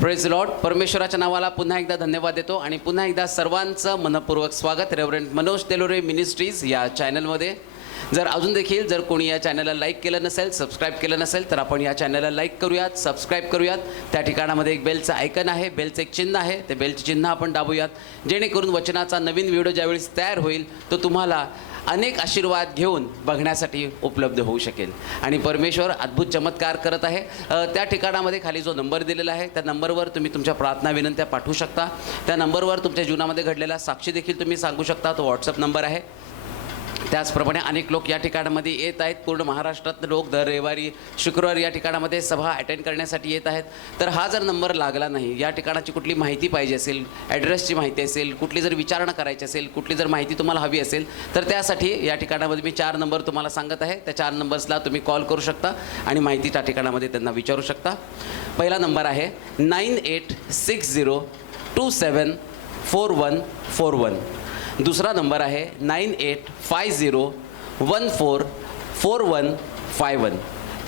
Praise Lord. परमेश्वराच्या नावाला पुन्हा एकदा धन्यवाद देतो आणि पुन्हा एकदा सर्वांचं मनपूर्वक स्वागत रेव्हरंड मनोज तेलोरे मिनिस्ट्रीज या चॅनलमध्ये. जर अजून देखील जर कोणी या चॅनलला लाईक केलं नसेल, सबस्क्राईब केलं नसेल, तर आपण या चॅनलला लाईक करूयात, सबस्क्राईब करूयात. त्या ठिकाणामध्ये एक बेलचं आयकन आहे, बेलचं एक चिन्ह आहे, ते बेलचे चिन्ह आपण दाबूयात, जेणेकरून वचनाचा नवीन व्हिडिओ ज्यावेळेस तयार होईल तो तुम्हाला अनेक आशीर्वाद घेऊन बघण्यासाठी उपलब्ध होऊ शकेल. आणि परमेश्वर अद्भुत चमत्कार करत आहे. त्या ठिकाणामध्ये खाली जो नंबर दिलेला आहे त्या नंबरवर तुम्ही तुमच्या प्रार्थना विनंत्या पाठवू शकता. त्या नंबरवर तुमच्या जीवनामध्ये घडलेल्या साक्षी देखील तुम्ही सांगू शकता. तो व्हॉट्सअप नंबर आहे. त्याचप्रमाणे अनेक लोक या ठिकाणामध्ये येत आहेत. पूर्ण महाराष्ट्रात लोक दर रविवारी शुक्रवारी या ठिकाणामध्ये सभा अटेंड करण्यासाठी येत आहेत. तर हा जर नंबर लागला नाही, या ठिकाणाची कुठली माहिती पाहिजे असेल, ॲड्रेसची माहिती असेल, कुठली जर विचारणा करायची असेल, कुठली जर माहिती तुम्हाला हवी असेल, तर त्यासाठी या ठिकाणामध्ये मी 4 नंबर तुम्हाला सांगत आहे. त्या 4 नंबर्सला तुम्ही कॉल करू शकता आणि माहिती त्या ठिकाणामध्ये त्यांना विचारू शकता. पहिला नंबर आहे 9860274141. दुसरा नंबर आहे 9850144151.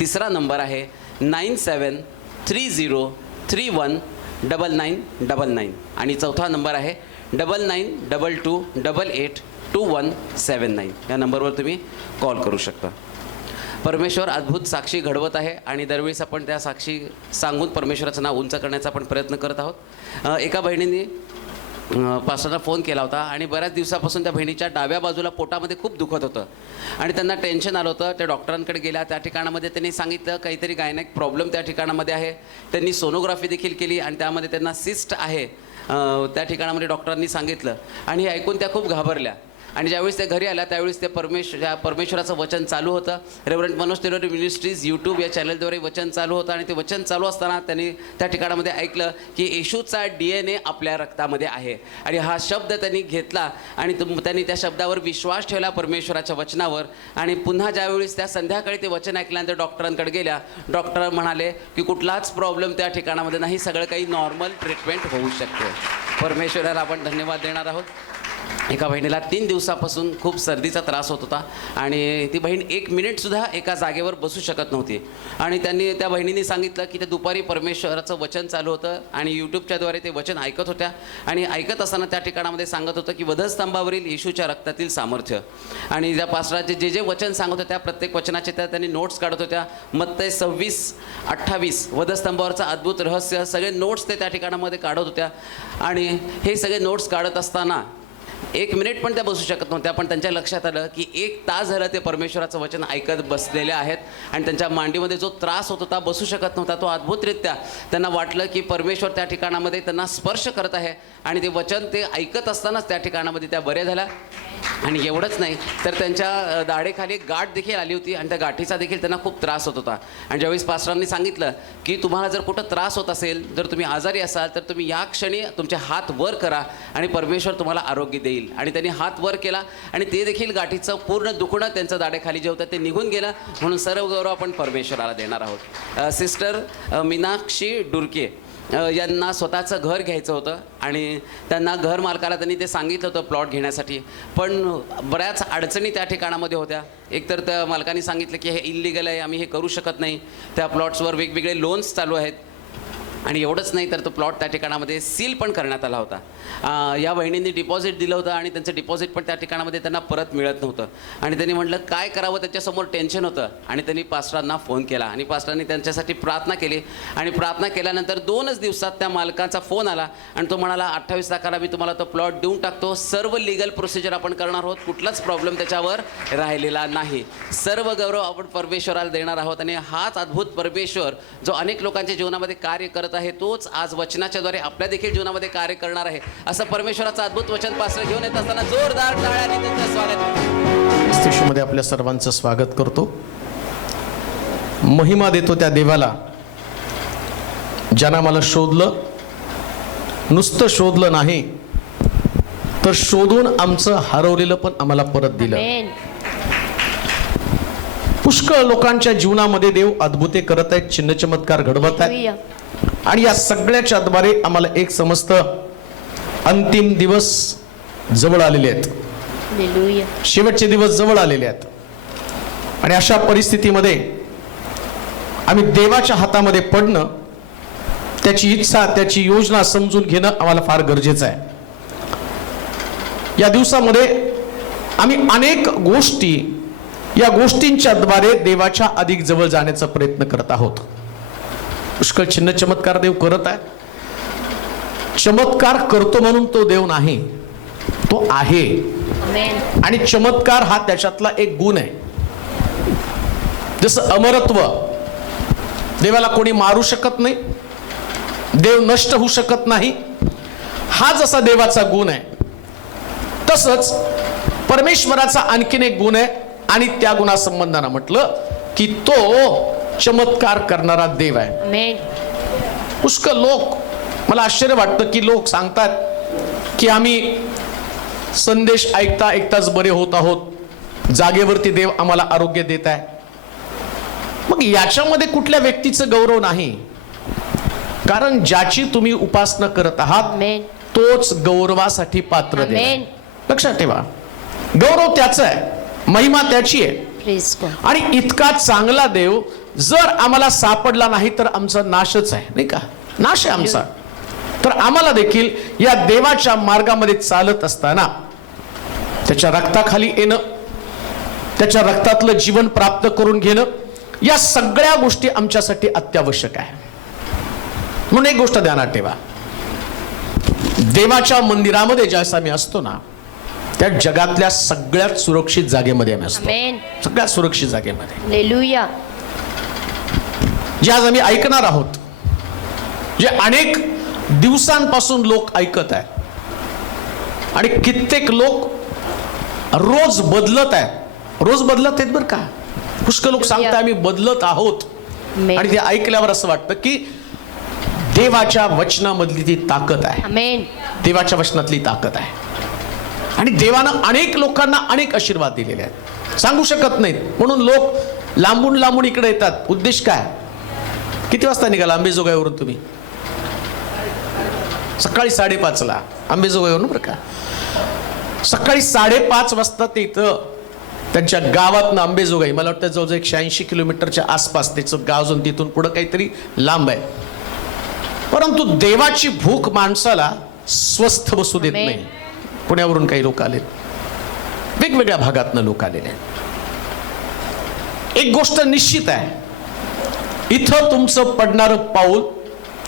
तिसरा नंबर आहे 9730319999. आणि चौथा नंबर आहे 9922882179. या नंबरवर तुम्ही कॉल करू शकता. परमेश्वर अद्भुत साक्षी घडवत आहे आणि दरवेळेस आपण त्या साक्षी सांगून परमेश्वराचं नाव उंच करण्याचा आपण प्रयत्न करत आहोत. एका बहिणीने पास्टरला फोन केला होता आणि बऱ्याच दिवसापासून त्या बहिणीच्या डाव्या बाजूला पोटामध्ये खूप दुखत होतं आणि त्यांना टेन्शन आलं होतं. त्या डॉक्टरांकडे गेल्या. त्या ठिकाणामध्ये त्यांनी सांगितलं काहीतरी गायनेक प्रॉब्लेम त्या ठिकाणामध्ये आहे. त्यांनी सोनोग्राफी देखील केली आणि त्यामध्ये त्यांना सिस्ट आहे त्या ठिकाणामध्ये डॉक्टरांनी सांगितलं. आणि हे ऐकून त्या खूप घाबरल्या. आणि ज्यावेळेस त्या घरी आल्या त्यावेळेस ते परमेश्वराचं वचन चालू होतं. Reverend Manoj Telore ministries YouTube या चॅनलद्वारे वचन चालू होतं. आणि ते वचन चालू असताना त्यांनी त्या ठिकाणामध्ये ऐकलं की येशूचा DNA आपल्या रक्तामध्ये आहे. आणि हा शब्द त्यांनी घेतला आणि त्यांनी त्या शब्दावर विश्वास ठेवला, परमेश्वराच्या वचनावर. आणि पुन्हा ज्यावेळेस त्या संध्याकाळी ते वचन ऐकल्यानंतर डॉक्टरांकडे गेल्या. डॉक्टर म्हणाले की कुठलाच प्रॉब्लेम त्या ठिकाणामध्ये नाही, सगळं काही नॉर्मल ट्रीटमेंट होऊ शकते. परमेश्वराला आपण धन्यवाद देणार आहोत. एका बहिणीला 3 दिवसापासून खूप सर्दीचा त्रास होत होता आणि ती बहीण 1 मिनिटसुद्धा एका जागेवर बसू शकत नव्हती. आणि त्या बहिणीने सांगितलं की ते दुपारी परमेश्वराचं वचन चालू होतं आणि यूट्यूबच्याद्वारे ते वचन ऐकत होत्या. आणि ऐकत असताना त्या ठिकाणामध्ये सांगत होतं की वधस्तंभावरील येशूच्या रक्तातील सामर्थ्य. आणि त्या पास्टराचे जे वचन सांगत होत्या प्रत्येक वचनाचे त्यांनी नोट्स काढत होत्या. मत्तई 26:28 वधस्तंभावरचं अद्भुत रहस्य सगळे नोट्स ते त्या ठिकाणामध्ये काढत होत्या. आणि हे सगळे नोट्स काढत असताना 1 मिनिट पण त्या बसू शकत नव्हत्या. पण त्यांच्या लक्षात आलं की 1 तास झालं ते परमेश्वराचं वचन ऐकत बसलेले आहेत आणि त्यांच्या मांडीमध्ये जो त्रास होत होता, बसू शकत नव्हता, तो अद्भुतरित्या त्यांना वाटलं की परमेश्वर त्या ठिकाणामध्ये त्यांना स्पर्श करत आहे. आणि ते वचन ते ऐकत असतानाच त्या ठिकाणामध्ये त्या बऱ्या झाल्या. आणि एवढंच नाही तर त्यांच्या दाढेखाली गाठ देखील आली होती आणि त्या गाठीचा देखील त्यांना खूप त्रास होत होता. आणि ज्यावेळेस पास्टरांनी सांगितलं की तुम्हाला जर कुठं त्रास होत असेल, जर तुम्ही आजारी असाल, तर तुम्ही या क्षणी तुमचे हात वर करा आणि परमेश्वर तुम्हाला आरोग्य देईल. आणि त्यांनी हात वर केला आणि ते देखील गाठीचं पूर्ण दुखणं त्यांचं दाढेखाली जे होतं ते निघून गेलं. म्हणून सर्व गौरव आपण परमेश्वराला देणार आहोत. सिस्टर मीनाक्षी डुरके यांना स्वतःचं घर घ्यायचं होतं आणि त्यांना घर मालकाला त्यांनी ते सांगितलं होतं प्लॉट घेण्यासाठी. पण बऱ्याच अडचणी त्या ठिकाणामध्ये होत्या. एकतर त्या मालकाने सांगितलं की हे इल्लीगल आहे, आम्ही हे करू शकत नाही. त्या प्लॉट्सवर वेगवेगळे लोन्स चालू आहेत. आणि एवढंच नाही तर तो प्लॉट त्या ठिकाणामध्ये सील पण करण्यात आला होता. या बहिणींनी डिपॉझिट दिलं होतं आणि त्यांचं डिपॉझिट पण त्या ठिकाणामध्ये त्यांना परत मिळत नव्हतं. आणि त्यांनी म्हटलं काय करावं, त्याच्यासमोर टेन्शन होतं. आणि त्यांनी पास्टरांना फोन केला आणि पास्टरांनी त्यांच्यासाठी प्रार्थना केली. आणि प्रार्थना केल्यानंतर 2च दिवसात त्या मालकाचा फोन आला आणि तो म्हणाला 28 लाखाला मी तुम्हाला तो प्लॉट देऊन टाकतो. सर्व लिगल प्रोसिजर आपण करणार आहोत, कुठलाच प्रॉब्लेम त्याच्यावर राहिलेला नाही. सर्व गौरव आपण परमेश्वराला देणार आहोत. आणि हाच अद्भुत परमेश्वर जो अनेक लोकांच्या जीवनामध्ये कार्य करत आहे, तोच आज वचनाच्याद्वारे आपल्या देखील जीवनामध्ये कार्य करणार आहे. असं परमेश्वराचं अद्भुत वचन पास्टर घेऊन येत असताना जोरदार टाळ्यांनी त्यांचं स्वागत. स्टेशनमध्ये आपल्या सर्वांचं स्वागत करतो. महिमा देतो त्या देवाला ज्यानं मला शोधलं, नुसतं शोधलं नाही तर शोधून आमचं हरवलेलं पण आम्हाला परत दिलं. पुष्कळ लोकांच्या जीवनामध्ये देव अद्भुते करत आहेत, चिन्ह चमत्कार घडवत आहेत. आणि या सगळ्याच्या द्वारे आम्हाला एक समजतं, अंतिम दिवस जवळ आलेले आहेत, शेवटचे दिवस जवळ आलेले आहेत. आणि अशा परिस्थितीमध्ये आम्ही देवाच्या हातामध्ये पडणं त्याची इच्छा, त्याची योजना समजून घेणं आम्हाला फार गरजेचं आहे. या दिवसामध्ये आम्ही अनेक गोष्टी, या गोष्टींच्या द्वारे देवाच्या अधिक जवळ जाण्याचा प्रयत्न करत आहोत. पुष्कळ चिन्ह चमत्कार देव करत आहे. चमत्कार करतो म्हणून तो देव नाही, तो आहे. आणि चमत्कार हा त्याच्यातला एक गुण आहे. जसं अमरत्व, देवाला कोणी मारू शकत नाही, देव नष्ट होऊ शकत नाही, हा जसा देवाचा गुण आहे, तसंच परमेश्वराचा आणखीन एक गुण आहे. आणि त्या गुणासंबंधानं म्हटलं की तो चमत्कार करणारा देव आहे. पुष्कळ लोक, मला आश्चर्य वाटतं की लोक सांगतात की आम्ही संदेश ऐकता ऐकताच बरे होत आहोत, जागेवरती देव आम्हाला आरोग्य देत आहे. मग याच्यामध्ये कुठल्या व्यक्तीचं गौरव नाही, कारण ज्याची तुम्ही उपासना करत आहात तोच गौरवासाठी पात्र देव आहे. लक्षात ठेवा, गौरव त्याचा आहे, महिमा त्याची आहे. आणि इतका चांगला देव जर आम्हाला सापडला नाही तर आमचा नाशच आहे, नाही का? नाश आहे आमचा. तर आम्हाला देखील या देवाच्या मार्गामध्ये चालत असताना त्याच्या रक्ताखाली येणं, त्याच्या रक्तातलं जीवन प्राप्त करून घेणं, या सगळ्या गोष्टी आमच्यासाठी अत्यावश्यक आहे. म्हणून एक गोष्ट ध्यानात ठेवा, देवाच्या मंदिरामध्ये ज्यावेळेस आम्ही असतो ना, त्या जगातल्या सगळ्यात सुरक्षित जागेमध्ये आम्ही असतो. सगळ्यात सुरक्षित जागेमध्ये. जे आज आम्ही ऐकणार आहोत, जे अनेक दिवसांपासून लोक ऐकत आहेत आणि कित्येक लोक रोज बदलत आहेत. रोज बदलत आहेत बरं का. पुष्कळ लोक सांगतात आम्ही बदलत आहोत. आणि ते ऐकल्यावर असं वाटतं की देवाच्या वचनामधली ती ताकद आहे. देवाच्या वचनातली ताकद आहे. आणि देवानं अनेक लोकांना अनेक आशीर्वाद दिलेले आहेत, सांगू शकत नाहीत. म्हणून लोक लांबून लांबून इकडे येतात. उद्देश काय? किती वाजता निघाला अंबेजोगाईवरून तुम्ही? सकाळी 5:30 अंबेजोगाईवरून बरं का. सकाळी 5:30 वाजता ते इथं त्यांच्या गावातनं अंबेजोगाई, मला वाटतं जवळजवळ 180 किलोमीटरच्या आसपास त्याचं गाव, अजून तिथून पुढं काहीतरी लांब आहे. परंतु देवाची भूक माणसाला स्वस्थ बसू देत नाही. पुण्यावरून काही लोक आलेत, वेगवेगळ्या भागातनं लोक आलेले आहेत. एक गोष्ट निश्चित आहे, इथं तुमचं पडणारं पाऊल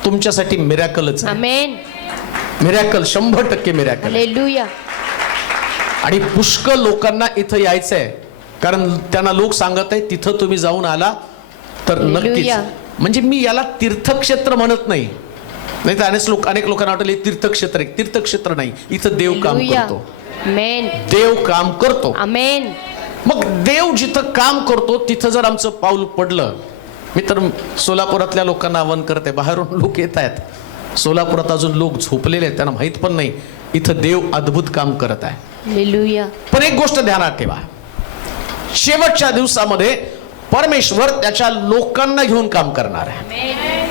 तुमच्यासाठी मिरॅकलच आहे. Miracle, 100% miracle. आणि पुष्कळ लोकांना इथं यायचं आहे, कारण त्यांना लोक सांगत आहे तिथं तुम्ही जाऊन आला तर नक्कीच. म्हणजे मी याला तीर्थक्षेत्र म्हणत नाही, नाही तर अनेक लोकांना वाटलं तीर्थक्षेत्र आहे. तीर्थक्षेत्र नाही, इथं देव काम करतो. देव काम करतो. मग देव जिथं काम करतो तिथं जर आमचं पाऊल पडलं, मी तर सोलापुरातल्या लोकांना आवाहन करते, बाहेरून लोक येत आहेत, सोलापुरात अजून लोक झोपलेले आहेत, त्यांना माहित पण नाही इथं देव अद्भुत काम करत आहे. पण एक गोष्ट ध्यानात ठेवा, शेवटच्या दिवसामध्ये परमेश्वर त्याच्या लोकांना घेऊन काम करणार आहे.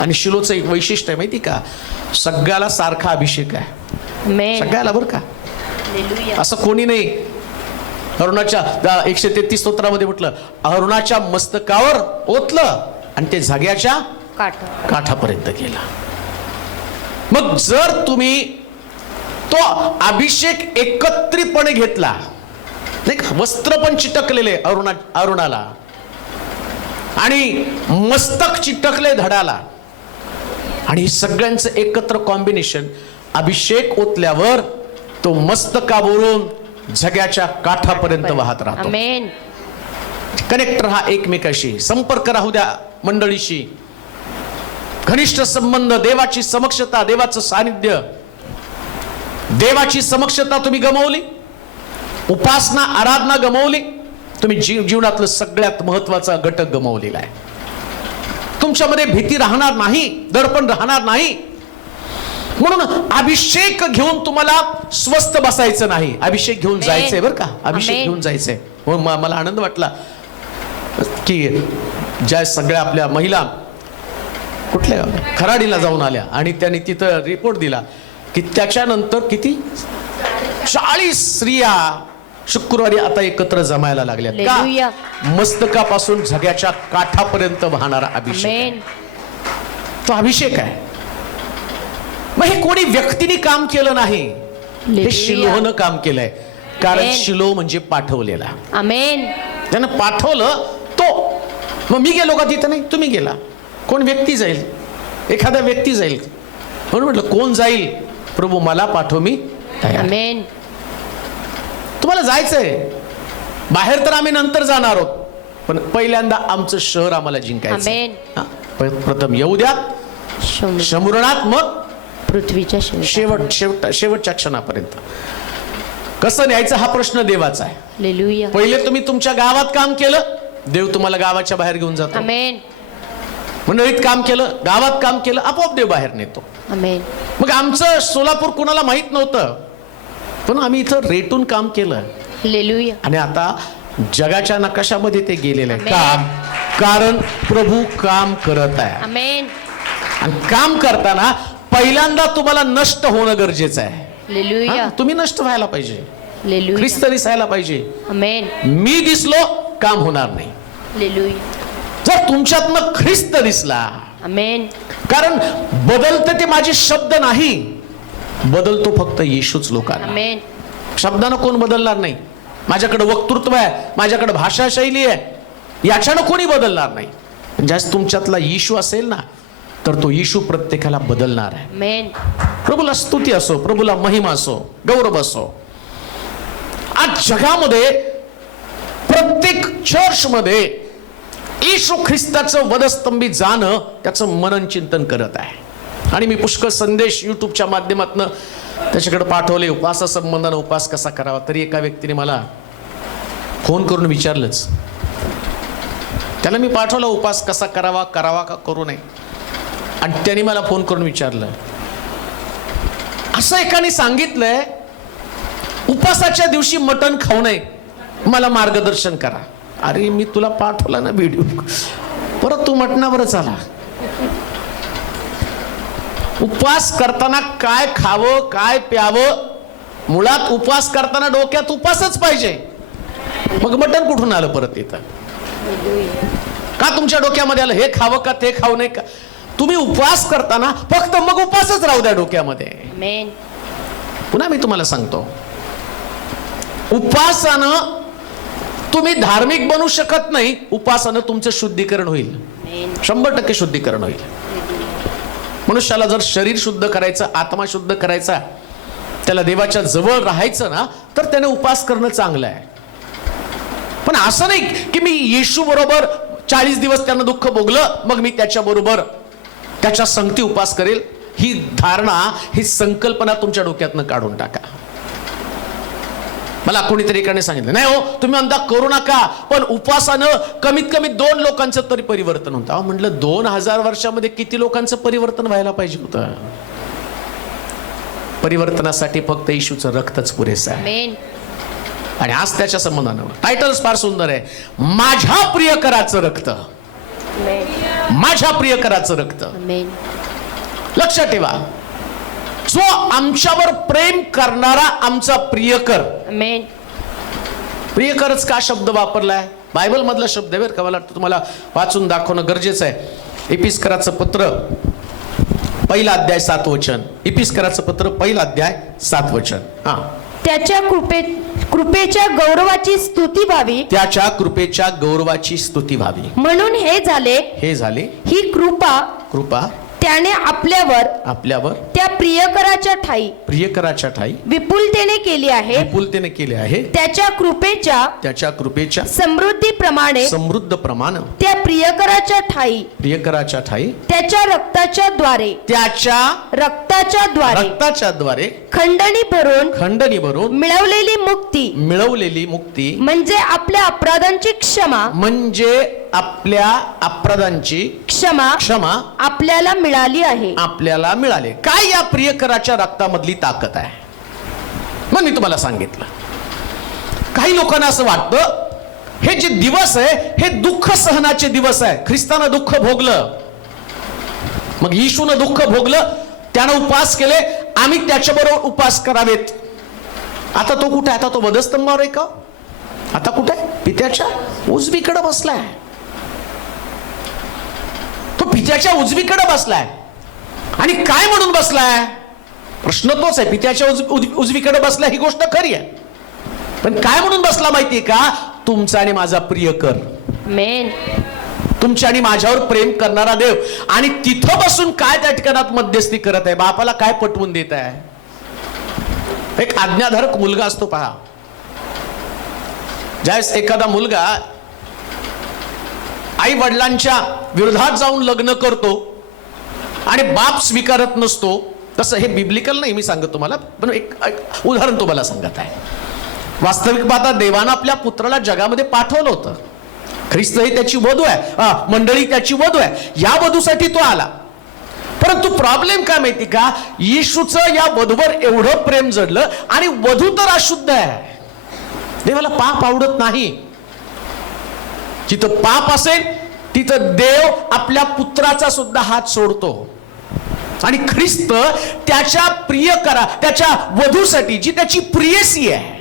आणि शिलोचं एक वैशिष्ट्य आहे माहिती का, सगळ्याला सारखा अभिषेक आहे. सगळ्याला बरं का, असं कोणी नाही. अरुणाच्या 133 स्तोत्रामध्ये म्हटलं, अरुणाच्या मस्तकावर ओतलं आणि ते झग्याच्या काठापर्यंत गेला. मग जर तुम्ही तो अभिषेक एकत्रितपणे घेतला, नाही का, वस्त्र पण चिटकलेले अरुणाला आणि मस्तक चिटकले धडाला, आणि सगळ्यांचं एकत्र कॉम्बिनेशन, अभिषेक ओतल्यावर तो मस्तकावरून झग्याच्या काठापर्यंत वाहत राहतो. कनेक्ट राहा एकमेकाशी, संपर्क राहू द्या मंडळीशी, घनिष्ठ संबंध, देवाची समक्षता, देवाचं सानिध्य. देवाची समक्षता तुम्ही गमावली, उपासना आराधना गमावली, तुम्ही जीवनातलं सगळ्यात महत्वाचा घटक गमावलेला आहे. तुमच्यामध्ये भीती राहणार नाही, दडपण राहणार नाही. म्हणून अभिषेक घेऊन तुम्हाला स्वस्थ बसायचं नाही, अभिषेक घेऊन जायचंय बरं का, अभिषेक घेऊन जायचंय. मला आनंद वाटला की ज्या सगळ्या आपल्या महिला कुठल्या खराडीला जाऊन आल्या आणि त्यांनी तिथं रिपोर्ट दिला की त्याच्यानंतर किती 40 स्त्रिया शुक्रवारी आता एकत्र जमायला लागल्या. का? मस्तकापासून झग्याच्या काठापर्यंत वाहणारा अभिषेक. तो अभिषेक आहे. मग हे कोणी व्यक्तीने काम केलं नाही, हे शिलोहनं काम केलंय. कारण शिलो म्हणजे पाठवलेला. आमेन. त्यानं पाठवलं तो. मग मी गेलो का तिथं? नाही, तुम्ही गेला. कोण व्यक्ती जाईल? एखादा व्यक्ती जाईल. म्हणून म्हटलं कोण जाईल? प्रभू मला पाठव, मी तयार. आमेन. तुम्हाला जायचंय बाहेर, तर आम्ही नंतर जाणार आहोत, पण पहिल्यांदा आमचं शहर आम्हाला जिंकायचं. आमेन. प्रथम येऊ द्या शंभरणात, मग पृथ्वीच्या शेवटच्या क्षणापर्यंत. कसं न्यायचं हा प्रश्न देवाचा आहे. हालेलुया. पहिले तुम्ही तुमच्या गावात काम केलं, देव तुम्हाला गावाच्या बाहेर घेऊन जातो. आमेन. मंडळीत काम केलं, गावात काम केलं, आपोआप देव बाहेर नेतो. आमेन. मग आमचं सोलापूर कुणाला माहित नव्हतं, पण आम्ही इथं रेटून काम केलं. हालेलुया. आणि आता जगाच्या नकाशामध्ये ते गेलेलं आहे. आमेन. काम, कारण प्रभू काम करत आहे. आमेन. आणि काम करताना पहिल्यांदा तुम्हाला नष्ट होणं गरजेचं आहे. हालेलुया. हा, तुम्ही नष्ट व्हायला पाहिजे, हालेलुया. ख्रिस्त दिसायला पाहिजे. आमेन. मी दिसलो, काम होणार नाही. हालेलुया. जर तुमच्यातनं ख्रिस्त दिसला, आमेन. कारण बदलते ते माझे शब्द नाही, बदलतो फक्त येशूच लोकांना. आमेन. शब्दानं कोण बदलणार नाही. माझ्याकडे वक्तृत्व आहे, माझ्याकडे भाषाशैली आहे, याच्यानं कोणी बदलणार नाही. ज्यास तुमच्यातला येशू असेल ना, तर तो येशू प्रत्येकाला बदलणार आहे. आमेन. प्रभूला स्तुती असो, प्रभूला महिमा असो, गौरव असो. आज जगामध्ये प्रत्येक चर्चमध्ये येशू ख्रिस्ताचं वधस्तंभी जाणं, त्याचं मनन चिंतन करत आहे. आणि मी पुष्कळ संदेश युट्यूबच्या माध्यमातून त्याच्याकडे पाठवले, उपासासंबंधानं उपास कसा करावा. तरी एका व्यक्तीने मला फोन करून विचारलंच. त्याला मी पाठवलं उपास कसा करावा, करावा का करू नये. आणि त्याने मला फोन करून विचारलं, असं एकाने सांगितलंय उपासाच्या दिवशी मटण खाऊ नये, मला मार्गदर्शन करा. अरे मी तुला पाठवला ना व्हिडिओ, परत तू मटणावरच आला. उपवास करताना काय खावं, काय प्यावं, मुळात उपवास करताना डोक्यात उपासच पाहिजे. मग मटण कुठून आलं परत इथं? का तुमच्या डोक्यामध्ये आलं हे खावं का ते खाऊ नये का? तुम्ही उपवास करताना फक्त मग उपवासच राहू द्या डोक्यामध्ये. आमेन. पुन्हा मी तुम्हाला सांगतो, उपासानं तुम्ही धार्मिक बनू शकत नाही, उपासानं तुमचं शुद्धीकरण होईल. 100% शुद्धीकरण होईल. मनुष्याला जर शरीर शुद्ध करायचं, आत्मा शुद्ध करायचा, त्याला देवाच्या जवळ राहायचं ना, तर त्याने उपास करणं चांगलं आहे. पण असं नाही की मी येशू बरोबर 40 दिवस त्यानं दुःख भोगलं, मग मी त्याच्या बरोबर त्याच्या संगती उपास करेल. ही धारणा, ही संकल्पना तुमच्या डोक्यातनं काढून टाका. मला कोणीतरी एकाने सांगितलं, नाही हो तुम्ही म्हणता करू नका, पण उपवासानं कमीत कमी 2 लोकांचं तरी परिवर्तन होतं. म्हटलं 2000 वर्षामध्ये किती लोकांचं परिवर्तन व्हायला पाहिजे होतं? परिवर्तनासाठी फक्त येशूचं रक्तच पुरेसं आहे. आमेन. आणि आज त्याच्या संबंधानं टायटल्स फार सुंदर आहे, माझ्या प्रियकराचं रक्त. आमेन. माझ्या प्रियकराचं रक्त. आमेन. लक्षात ठेवा, जो आमच्यावर प्रेम करणारा आमचा प्रियकर. आमेन. प्रियकरच का शब्द वापरलाय? बायबल मधला शब्द आहे बरं का, मला वाटतं तुम्हाला वाचून दाखवणं गरजेचं आहे. एपिस्कराचं पत्र 1 अध्याय 7 वचन. एपिस्कराचं पत्र 1 अध्याय 7 वचन. हा, त्याच्या कृपेच्या गौरवाची स्तुती व्हावी, त्याच्या कृपेच्या गौरवाची स्तुती व्हावी म्हणून हे झाले. हे झाले. ही कृपा त्याने आपल्यावर त्या प्रियकराच्या ठाई विपुलतेने केली आहे. त्याच्या कृपेच्या समृद्धी प्रमाण त्या प्रियकराच्या ठाई त्याच्या रक्ताच्या द्वारे खंडणी भरून मिळवलेली मुक्ती म्हणजे आपल्या अपराधांची क्षमा आपल्याला मिळाले. काय या प्रियकराच्या रक्तामधली ताकद आहे? मग मी तुम्हाला सांगितलं, काही लोकांना असं वाटतं हे जे दिवस आहे हे दुःख सहनाचे दिवस आहे. ख्रिस्तानं दुःख भोगलं, मग येशूनं दुःख भोगलं, त्यानं उपवास केले, आम्ही त्याच्याबरोबर उपवास करावेत. आता तो कुठे? आता तो वधस्तंभावर आहे का? आता कुठे? पित्याच्या उजवीकडे बसलाय. तो पित्याच्या उजवीकडे बसलाय. आणि काय म्हणून बसलाय? प्रश्न तोच आहे. पित्याच्या उजवीकडे बसलाय ही गोष्ट खरी आहे, पण काय म्हणून बसला माहितीये का? तुमचा आणि माझा प्रियकर, मेन तुमच्या आणि माझ्यावर प्रेम करणारा देव. आणि तिथं बसून काय त्या ठिकाणात मध्यस्थी करत आहे? बापाला काय पटवून देत आहे? एक आज्ञाधारक मुलगा असतो पहा. ज्यावेळेस एखादा मुलगा आई वडिलांच्या विरोधात जाऊन लग्न करतो आणि बाप स्वीकारत नसतो, तसं हे बिब्लिकल नाही मी सांगत तुम्हाला, पण एक उदाहरण तुम्हाला सांगत आहे. वास्तविक पाहता देवानं आपल्या पुत्राला जगामध्ये पाठवलं होतं. ख्रिस्त ही त्याची वधू आहे, मंडळी त्याची वधू आहे. या वधूसाठी तो आला. परंतु प्रॉब्लेम काय माहिती का? येशूचं या वधूवर एवढं प्रेम जडलं आणि वधू तर अशुद्ध आहे. देवाला पाप आवडत नाही. जिथं पाप असेल तिथं देव आपल्या पुत्राचा सुद्धा हात सोडतो. आणि ख्रिस्त त्याच्या प्रियकरा, त्याच्या वधूसाठी जी त्याची प्रियसी आहे,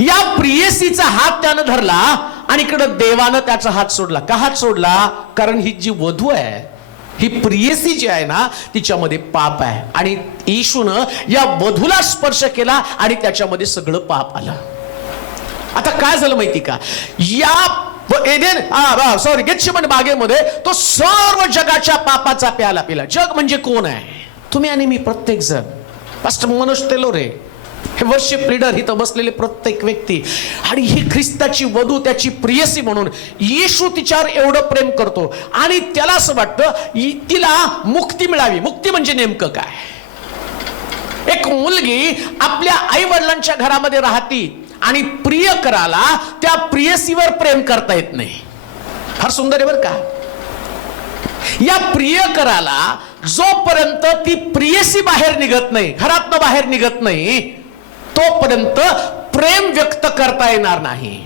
या प्रियसीचा हात त्यानं धरला आणि इकडे देवानं त्याचा हात सोडला. का हात सोडला? कारण ही जी वधू आहे, ही प्रियसी जी आहे ना, तिच्यामध्ये पाप आहे. आणि येशूनं या वधूला स्पर्श केला आणि त्याच्यामध्ये सगळं पाप आलं. आता काय झालं माहिती का? या गेत्सेमने बागेमध्ये तो सर्व जगाच्या पापाचा प्याला पिला. जग म्हणजे कोण आहे? तुम्ही आणि मी, प्रत्येक जण. पास्टर मनोज तेलोरे, हे वर्शिप लीडर, इथं बसलेले प्रत्येक व्यक्ती. आणि ही ख्रिस्ताची वधू, त्याची प्रियसी म्हणून येशू तिच्यावर एवढं प्रेम करतो आणि त्याला असं वाटतं तिला मुक्ती मिळावी. मुक्ती म्हणजे नेमकं काय? एक मुलगी आपल्या आई वडिलांच्या घरामध्ये राहती आणि प्रियकराला त्या प्रियसीवर प्रेम करता येत नाही. फार सुंदर आहे बरं का? या प्रियकराला जोपर्यंत ती प्रियसी बाहेर निघत नाही, घरातनं बाहेर निघत नाही, तोपर्यंत प्रेम व्यक्त करता येणार नाही.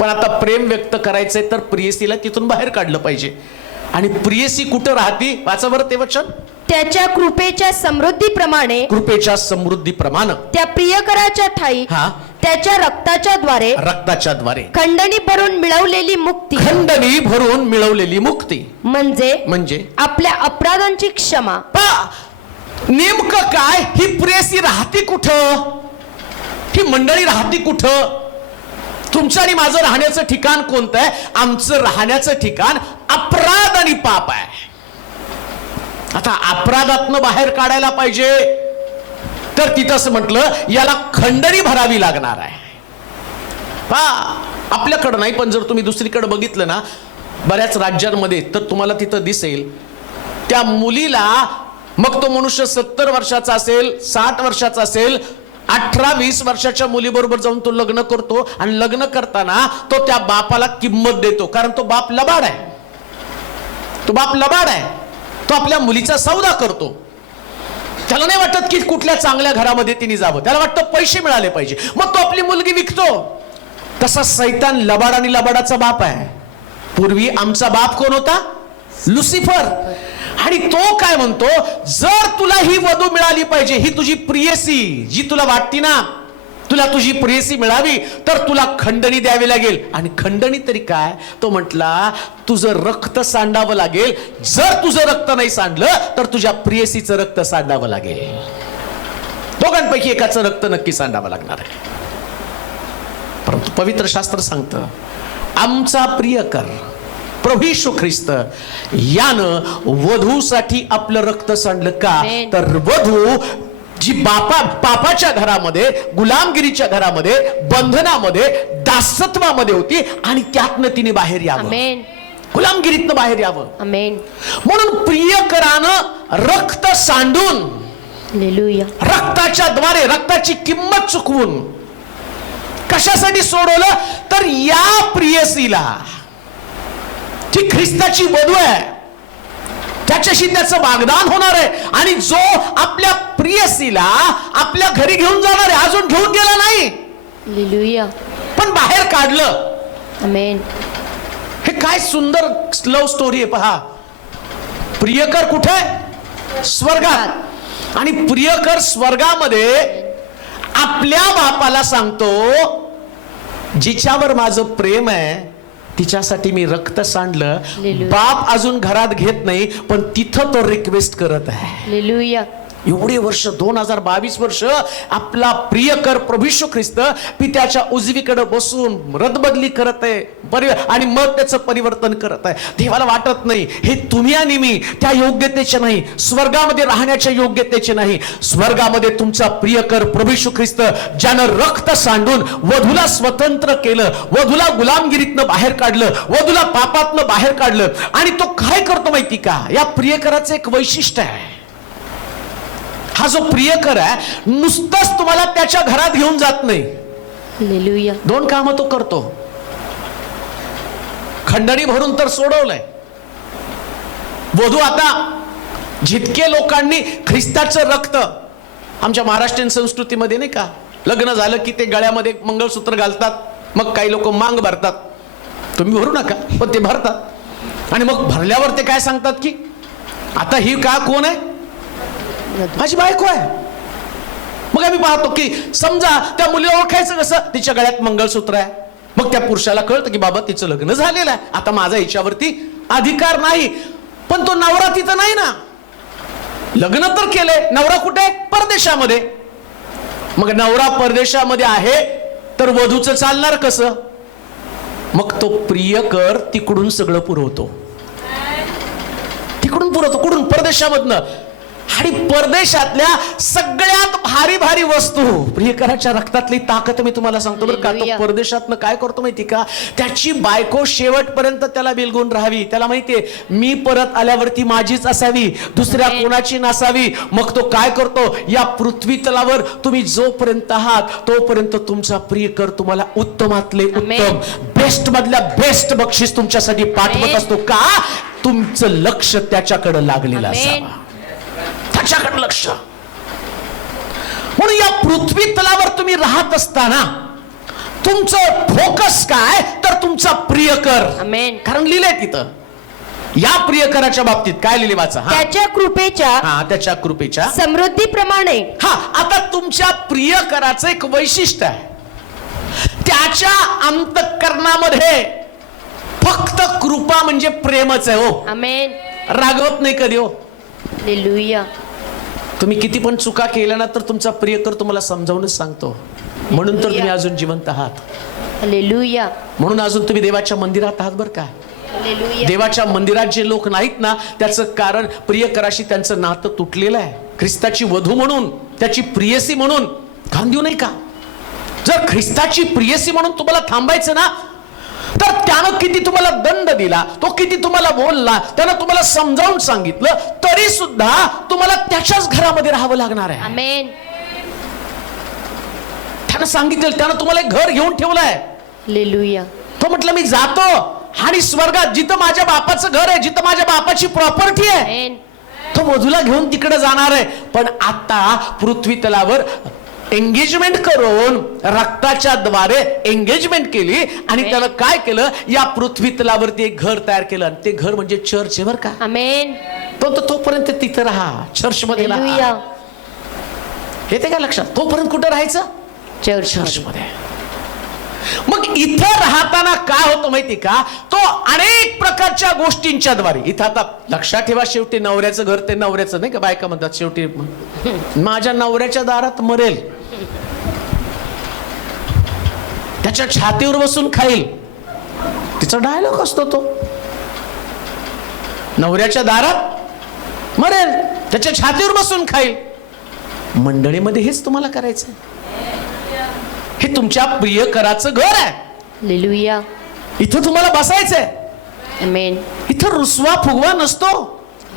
पण आता प्रेम व्यक्त करायचंय तर प्रियसीला तिथून बाहेर काढलं पाहिजे. आणि प्रियसी कुठं राहती? वाचा बरं ते वचन. त्याच्या कृपेच्या समृद्धीप्रमाणे, कृपेच्या समृद्धीप्रमाणे त्या प्रियकराच्या ठाई त्याच्या रक्ताच्या द्वारे खंडणी भरून मिळवलेली मुक्ती, खंडणी भरून मिळवलेली मुक्ती म्हणजे आपल्या अपराधांची क्षमा. नेमकं काय? ही प्रेयसी राहती कुठं? ही मंडळी राहती कुठं? तुमचं आणि माझं राहण्याचं ठिकाण कोणतं आहे? आमचं राहण्याचं ठिकाण अपराध आणि पाप आहे. आता अपराधातनं बाहेर काढायला पाहिजे तर तिथं असं म्हटलं याला खंडणी भरावी लागणार आहे. आपल्याकडं नाही, पण जर तुम्ही दुसरीकडे बघितलं ना, बऱ्याच राज्यांमध्ये, तर तुम्हाला तिथं दिसेल त्या मुलीला, मग तो मनुष्य 70 वर्षाचा असेल, 60 वर्षाचा असेल, 18-20 वर्षाच्या मुलीबरोबर जाऊन तो लग्न करतो. आणि लग्न करताना तो त्या बापाला किंमत देतो, कारण तो बाप लबाड आहे. तो बाप लबाड आहे. तो आपल्या मुलीचा सौदा करतो. त्याला नाही वाटत की कुठल्या चांगल्या घरामध्ये तिने जावं, त्याला वाटतं पैसे मिळाले पाहिजे, मग तो आपली मुलगी विकतो. तसा सैतान लबाड आणि लबाडाचा बाप आहे. पूर्वी आमचा बाप कोण होता? लुसिफर. आणि तो काय म्हणतो? जर तुला ही वधू मिळाली पाहिजे, ही तुझी प्रियसी जी तुला वाटती ना, तुला तुझी प्रियसी मिळावी, तर तुला खंडणी द्यावी लागेल. आणि खंडणी तरी काय? तो म्हटला तुझं रक्त सांडावं लागेल. जर तुझं रक्त नाही सांडलं तर तुझ्या प्रियसीचं रक्त सांडावं लागेल. दोघांपैकी एकाचं रक्त नक्की सांडावं लागणार आहे. परंतु पवित्र शास्त्र सांगतं आमचा प्रियकर प्रभू येशू ख्रिस्त यानं वधूसाठी आपलं रक्त सांडलं. का? तर वधू जी पापाच्या घरामध्ये, गुलामगिरीच्या घरामध्ये, बंधनामध्ये, दासत्वामध्ये होती आणि त्यातनं तिने बाहेर यावं, गुलामगिरीतनं बाहेर यावं. म्हणून प्रियकरानं रक्त सांडून, रक्ताच्या द्वारे, रक्ताची किंमत चुकवून कशासाठी सोडवलं? तर या प्रियसीला, जी ख्रिस्ताची वधू आहे, त्याच्याशी त्याचं वाग्दान होणार आहे. आणि जो आपल्या प्रियसीला आपल्या घरी घेऊन जाणार आहे, अजून घेऊन गेला नाही, पण बाहेर काढलं. हे काय सुंदर लव्ह स्टोरी आहे पहा. प्रियकर कुठे? स्वर्गात. आणि प्रियकर स्वर्गामध्ये आपल्या बापाला सांगतो जिच्यावर माझं प्रेम आहे तिच्यासाठी मी रक्त सांडलं. हालेलुया. बाप अजून घरात घेत नाही, पण तिथं तो रिक्वेस्ट करत आहे. हालेलुया. एवढे वर्ष 2022 वर्ष आपला प्रियकर प्रभू येशू ख्रिस्त पित्याच्या उजवीकडे बसून रदबदली करत आहे आणि मग त्याचं परिवर्तन करत आहे. देवाला वाटत नाही हे तुम्ही आणि मी त्या योग्यतेचे नाही, स्वर्गामध्ये राहण्याच्या योग्यतेचे नाही. स्वर्गामध्ये तुमचा प्रियकर प्रभू येशू ख्रिस्त ज्यानं रक्त सांडून वधूला स्वतंत्र केलं, वधूला गुलामगिरीतनं बाहेर काढलं, वधूला पापातनं बाहेर काढलं. आणि तो काय करतो माहिती का? या प्रियकराचं एक वैशिष्ट्य आहे. हा जो प्रियकर आहे नुसतंच तुम्हाला त्याच्या घरात घेऊन जात नाही. हालेलुया. 2 कामं तो करतो. खंडणी भरून तर सोडवलंय. वधू आता जितके लोकांनी ख्रिस्ताचं रक्त, आमच्या महाराष्ट्रीयन संस्कृतीमध्ये नाही का, लग्न झालं की ते गळ्यामध्ये मंगळसूत्र घालतात, मग काही लोक मांग भरतात. तुम्ही भरू नका, पण ते भरतात. आणि मग भरल्यावर ते काय सांगतात की आता ही का कोण आहे? माझी बायको आहे. मग आम्ही पाहतो की समजा त्या मुलीला ओळखायचं कसं? तिच्या गळ्यात मंगळसूत्र आहे. मग त्या पुरुषाला कळतं की बाबा तिचं लग्न झालेलं आहे, आता माझा हिच्यावरती अधिकार नाही. पण तो नवरा तिथं नाही ना, लग्न तर केलंय. नवरा कुठे? परदेशामध्ये. मग नवरा परदेशामध्ये आहे तर वधूचं चालणार कसं? मग तो प्रियकर तिकडून सगळं पुरवतो. तिकडून पुरवतो. कुठून? परदेशामधनं. आणि परदेशातल्या सगळ्यात भारी भारी वस्तू, प्रियकराच्या रक्तातली ताकद मी तुम्हाला सांगतो बरं का. तो परदेशातनं काय करतो माहिती का? त्याची बायको शेवटपर्यंत त्याला बिलगून राहावी. त्याला माहितीये मी परत आल्यावरती माझीच असावी, दुसऱ्या कोणाची नसावी. मग तो काय करतो? या पृथ्वी तलावर तुम्ही जोपर्यंत आहात तोपर्यंत तुमचा प्रियकर तुम्हाला उत्तमातले उत्तम, बेस्ट मधल्या बेस्ट बक्षीस तुमच्यासाठी पाठवत असतो. का? तुमचं लक्ष त्याच्याकडे लागलेलं असावं, त्याच्याकडे लक्ष. म्हणून या पृथ्वी तलावर तुम्ही राहत असताना तुमचं फोकस काय? तर तुमचा प्रियकर. आमेन. कारण लिहिलंय तिथं या प्रियकराच्या बाबतीत काय लिहिले वाचा. त्याच्या कृपेच्या त्याच्या कृपेच्या समृद्धीप्रमाणे. आता तुमच्या प्रियकराचं एक वैशिष्ट्य आहे. त्याच्या अंतःकरणामध्ये फक्त कृपा म्हणजे प्रेमच आहे. हो, आमेन. रागवत नाही कधी. हो, हालेलुया. तुम्ही किती पण चुका केल्या ना तर तुमचा प्रियकर तुम्हाला समजावूनच सांगतो. म्हणून तर तुम्ही अजून जिवंत आहात. हालेलुया. म्हणून अजून तुम्ही देवाच्या मंदिरात आहात बरं का. हालेलुया. देवाच्या मंदिरात जे लोक नाहीत ना त्याचं कारण प्रियकराशी त्यांचं नातं तुटलेलं आहे. ख्रिस्ताची वधू म्हणून, त्याची प्रियसी म्हणून घाण देऊ नाही का? जर ख्रिस्ताची प्रियसी म्हणून तुम्हाला थांबायचं ना तर त्यानं किती तुम्हाला दंड दिला, तो किती तुम्हाला बोलला, त्यानं तुम्हाला समजावून सांगितलं, तरी सुद्धा तुम्हाला त्याच्याच घरामध्ये राहावं लागणार आहे. आमेन. त्यानं सांगितलं, त्यानं तुम्हाला एक घर घेऊन ठेवलंय. हालेलुया. तो म्हटलं मी जातो आणि स्वर्गात जिथं माझ्या बापाचं घर आहे, जिथं माझ्या बापाची प्रॉपर्टी आहे, आमेन. तो वधूला घेऊन तिकडे जाणार आहे. पण आता पृथ्वी तलावर एंगेजमेंट करून रक्ताच्या द्वारे एंगेजमेंट केली आणि त्याला काय केलं? या पृथ्वी तलावरती एक घर तयार केलं. आणि ते घर म्हणजे चर्च आहे बरं का. आमेन. तोपर्यंत तिथं राहा, चर्च मध्ये राहा. हालेलुया. येते का लक्षात? तोपर्यंत कुठं राहायचं? चर्च मध्ये. मग इथं राहताना काय होतं माहिती का? तो अनेक प्रकारच्या गोष्टींच्या द्वारे इथं आता लक्षात ठेवा, शेवटी नवऱ्याचं घर ते नवऱ्याचं नाही का. बायका म्हणतात शेवटी माझ्या नवऱ्याच्या दारात मरेल, त्याच्या छातीवर बसून खाईल. तिचा डायलॉग असतो तो. नवऱ्याच्या दारात मरेल, त्याच्या छातीवर बसून खाईल. मंडळीमध्ये हेच तुम्हाला करायचं. हे तुमच्या प्रियकराचं घर आहे. हालेलुया. इथं तुम्हाला बसायचंय. आमेन. इथं रुसवा फुगवा नसतो.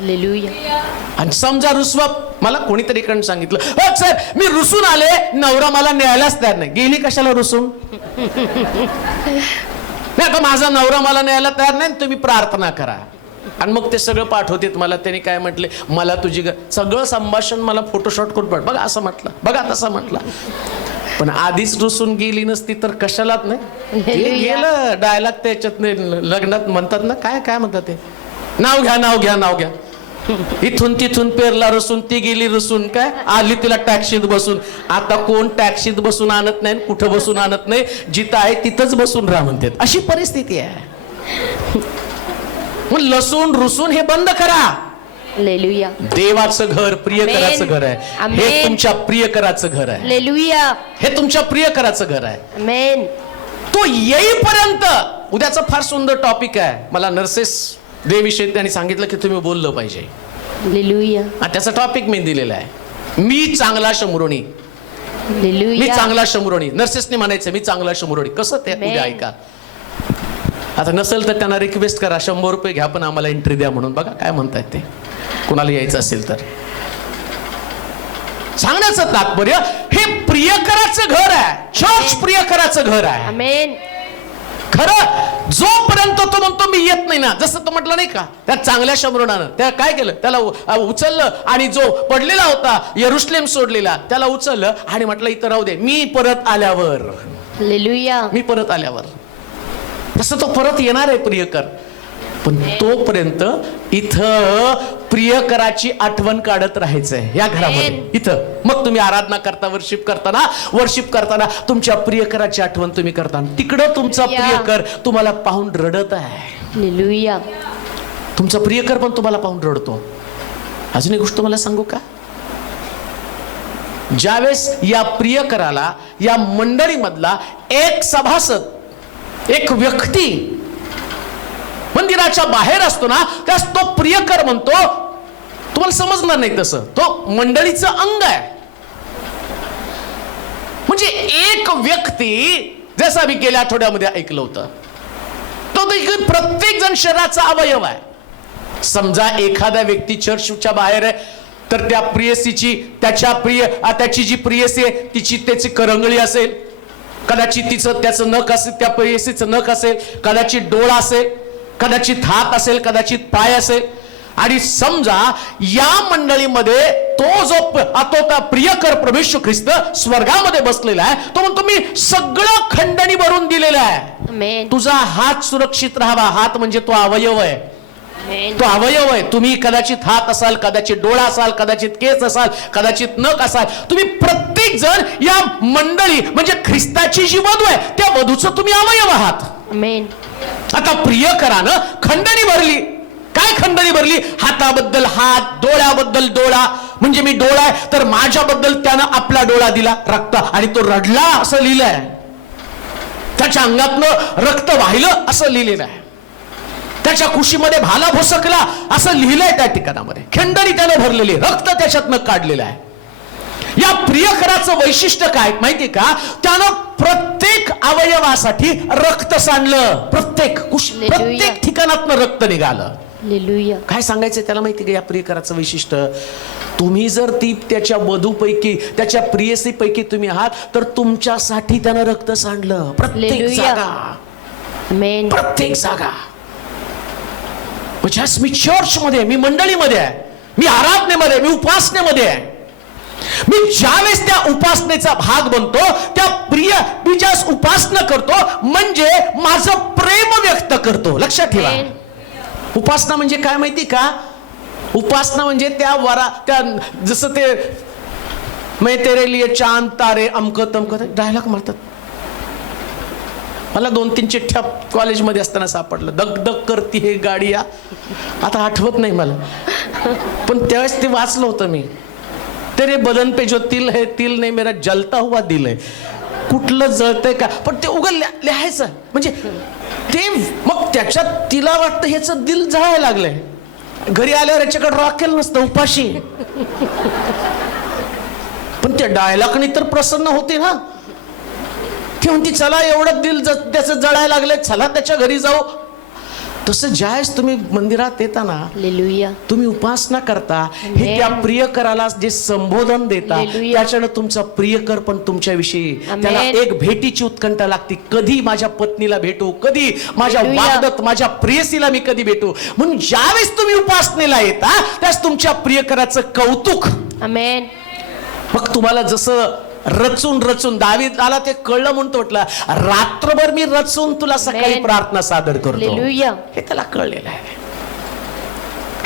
हालेलुया. आणि समजा रुसवा, मला कोणीतरी इकडून सांगितलं, हो सर मी रुसून आले, नवरा मला न्यायलाच तयार नाही. गेली कशाला रुसून? नाही का माझा नवरा मला न्यायला तयार नाही, तुम्ही प्रार्थना करा. आणि मग ते सगळं पाठवते मला. त्यांनी काय म्हटले, मला तुझी सगळं संभाषण मला फोटोशॉट करून पाठ. बघा असं म्हटलं, बघा तसं म्हटलं. पण आधीच रुसून गेली नसती तर कशालाच नाही. गेलं डायलॉग त्याच्यात नाही. लग्नात म्हणतात ना, काय म्हणतात ते, नाव घ्या नाव घ्या नाव घ्या. इथून तिथून पेरला रसून, ती गेली रसून, काय आली तिला टॅक्सीत बसून. आता कोण टॅक्सीत बसून आणत नाही, कुठं बसून आणत नाही. जिथं आहे तिथंच बसून राहा म्हणतात. अशी परिस्थिती आहे. मग लसूण रुसून हे बंद करा. हालेलुया. देवाचं घर प्रियकराचं घर आहे. आमेन. हे तुमच्या प्रियकराचं घर आहे. हालेलुया. हे तुमच्या प्रियकराचं घर आहे. आमेन. तो येईपर्यंत. उद्याचा फार सुंदर टॉपिक आहे. मला नर्सेस डे विषयी त्यांनी सांगितलं की तुम्ही बोललं पाहिजे. हालेलुया. आणि त्याचा टॉपिक मी दिलेला आहे. मी चांगला शंभरुणी. मी हालेलुया. चांगला शंभरुणी. नर्सेसने म्हणायचं मी चांगला शंभरुणी. कसं ते आमेन. उद्या ऐका. आता नसेल तर त्यांना रिक्वेस्ट करा 100 रुपये घ्या पण आम्हाला एंट्री द्या म्हणून. बघा काय म्हणतायत ते. कुणाला यायचं असेल तर. सांगण्याचं तात्पर्य हे प्रियकराचं घर आहे. चर्च प्रियकराचं घर आहे. आमेन. खरं जोपर्यंत तो म्हणतो मी येत नाही ना, जसं तो म्हटलं नाही का त्या चांगल्या शंभरुणानं त्या काय केलं, त्याला उचललं आणि जो पडलेला होता यरुशलेम सोडलेला त्याला उचललं आणि म्हटलं इथं राहू दे, मी परत आल्यावर. हालेलुया. मी परत आल्यावर. तसं तो परत येणार आहे प्रियकर. पण तोपर्यंत इथं प्रियकराची आठवण काढत राहायचंय या घरामध्ये. इथं मग तुम्ही आराधना करता, वर्शिप करताना तुमच्या प्रियकराची आठवण तुम्ही करता. तिकडं तुमचा प्रियकर तुम्हाला पाहून रडत आहे. हालेलुया. तुमचा प्रियकर पण तुम्हाला पाहून रडतो. अजून एक गोष्ट मला सांगू का. ज्यावेळेस या प्रियकराला या मंडळीमधला एक सभासद, एक व्यक्ती मंदिराच्या बाहेर असतो ना, त्यास तो प्रियकर म्हणतो. तुम्हाला समजणार नाही तसं. तो मंडळीचं अंग आहे. म्हणजे एक व्यक्ती, जसं मी गेल्या आठवड्यामध्ये ऐकलं होतं, तो देखील प्रत्येक जण शरीराचा अवयव आहे. समजा एखादा व्यक्ती चर्चच्या बाहेर आहे तर त्या प्रियसीची त्याची जी प्रियसी आहे तिची त्याची करंगळी असेल, कदाचित तिचं त्याचं नख असेल, त्या प्रियसीचं नख असेल, कदाचित डोळा असेल, कदाचित हात असेल, कदाचित पाय असेल. आणि समजा या मंडळीमध्ये तो प्रियकर प्रभू येशू ख्रिस्त स्वर्गामध्ये बसलेला आहे. तो म्हणतो मी सगळं खंडणी भरून दिलेलं आहे. आमेन. तुझा हात सुरक्षित राहावा. हात म्हणजे तो अवयव आहे. आमेन. तो अवयव आहे. तुम्ही कदाचित हात असाल, कदाचित डोळा असाल, कदाचित केस असाल, कदाचित नख असाल. तुम्ही प्रत्येक जण या मंडळी म्हणजे ख्रिस्ताची जी वधू आहे त्या वधूचं तुम्ही अवयव आहात. आमेन. आता प्रियकरानं खंडणी भरली. काय खंडणी भरली? हाताबद्दल हात, डोळ्याबद्दल डोळा. म्हणजे मी डोळा आहे तर माझ्याबद्दल त्यानं आपला डोळा दिला रक्त, आणि तो रडला असं लिहिलंय. त्याच्या अंगातनं रक्त वाहिलं असं लिहिलेलं आहे. त्याच्या कुशीमध्ये भाला भोसकला असं लिहिलंय त्या ठिकाणामध्ये. खंडणी त्यानं भरलेली, रक्त त्याच्यातनं काढलेलं आहे. या प्रियकराचं वैशिष्ट्य काय माहिती का? त्यानं प्रत्येक अवयवासाठी रक्त सांडलं. प्रत्येक ठिकाणातनं रक्त निघालं. हालेलुया. काय सांगायचं त्याला माहिती का? या प्रियकराचं वैशिष्ट्य, तुम्ही जर ती त्याच्या वधूपैकी, त्याच्या प्रियसीपैकी तुम्ही आहात तर तुमच्यासाठी त्यानं रक्त सांडलं. प्रत्येक जागा. आमेन. प्रत्येक जागा. म्हणजे मी चर्चमध्ये, मी मंडळीमध्ये आहे, मी आराधनेमध्ये, मी उपासनेमध्ये आहे. मी ज्यावेळेस त्या उपासनेचा भाग बनतो, त्या मी ज्या उपासना करतो म्हणजे माझं प्रेम व्यक्त करतो. लक्षात ठेवा. उपासना म्हणजे काय माहिती का? उपासना म्हणजे त्या जसं ते मैं तेरे लिए चांद तारे अमक तमक डायलॉग मारतात. मला 2-3 चिठ्ठ्या कॉलेजमध्ये असताना सापडलं. दग दग करती हे गाडिया. आता आठवत नाही मला, पण त्यावेळेस ते वाचलं होतं मी. तेरे बदन पे जो तिल है, तिल नाही मेरा जलता हुआ दिल है. कुठलं जळतंय का? पण ते उगा लिहायचं म्हणजे ते. मग त्याच्यात तिला वाटतं ह्याचं दिल जळायला लागलंय. घरी आल्यावर याच्याकडे रॉकेल नसतं, उपाशी. पण त्या डायलॉगनी तर प्रसन्न होते ना. ती म्हणती चला एवढं दिल त्याचं जळायला लागलंय, चला त्याच्या घरी जाऊ. तसं ज्यावेळेस तुम्ही मंदिरात येता ना, हालेलुया. तुम्ही उपासना करता, हे त्या प्रियकराला जे संबोधन देता, त्याच्यानं तुमचा प्रियकर पण तुमच्याविषयी त्याला एक भेटीची उत्कंठा लागते. कधी माझ्या पत्नीला भेटू, कधी माझ्या वागदत माझ्या प्रियसीला मी कधी भेटू. म्हणून ज्यावेळेस तुम्ही उपासनेला येता त्यास तुमच्या प्रियकराचं कौतुक. आमेन. मग तुम्हाला जसं रचून दावीदाला ते कळलं म्हणून तो म्हटलं रात्रभर मी रचून तुला सकाळी प्रार्थना सादर करतो. हे त्याला कळलेलं आहे.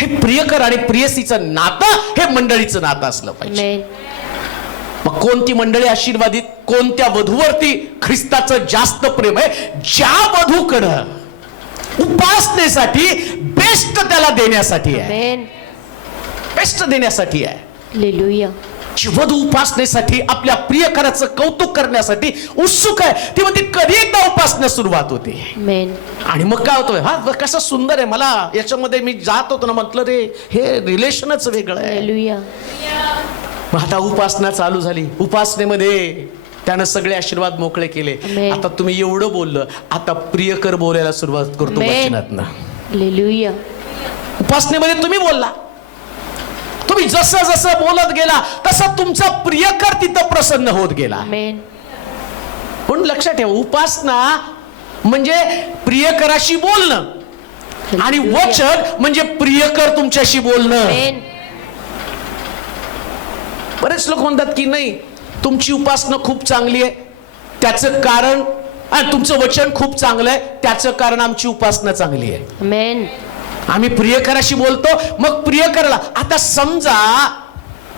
हे प्रियकर आणि प्रियसीचं नातं हे मंडळीचं नातं असलं पाहिजे. मग कोणती मंडळी आशीर्वादित, कोणत्या वधूवरती ख्रिस्ताचं जास्त प्रेम आहे? ज्या वधूकडं उपासनेसाठी बेस्ट त्याला देण्यासाठी आहे, आमेन. बेस्ट देण्यासाठी आहे. हालेलुया. जी वधू उपासनेसाठी आपल्या प्रियकराचं कौतुक करण्यासाठी उत्सुक आहे, ती म्हणते कधी एकदा उपासना सुरुवात होते. आमेन. आणि मग काय होतोय, हा कसं सुंदर आहे, मला याच्यामध्ये मी जात होतो ना, म्हटलं रे हे रिलेशनच वेगळं आहे. हालेलुया. मग आता उपासना चालू झाली. उपासनेमध्ये त्यानं सगळे आशीर्वाद मोकळे केले. आमेन. आता तुम्ही एवढं बोललं, आता प्रियकर बोलायला सुरुवात करतो आमेन. वचनातनं. हालेलुया. उपासनेमध्ये तुम्ही बोलला, तुम्ही जसं जसं बोलत गेला तसं तुमचा प्रियकर तिथं प्रसन्न होत गेला. आमेन. पण लक्षात ठेवा, उपासना म्हणजे प्रियकराशी बोलणं आणि वचन म्हणजे प्रियकर तुमच्याशी बोलणं. आमेन. बरेच लोक म्हणतात की नाही, तुमची उपासना खूप चांगली आहे त्याचं कारण, आणि तुमचं वचन खूप चांगलं आहे त्याचं कारण आमची उपासना चांगली आहे. आमेन. आम्ही प्रियकराशी बोलतो, मग प्रियकराला, आता समजा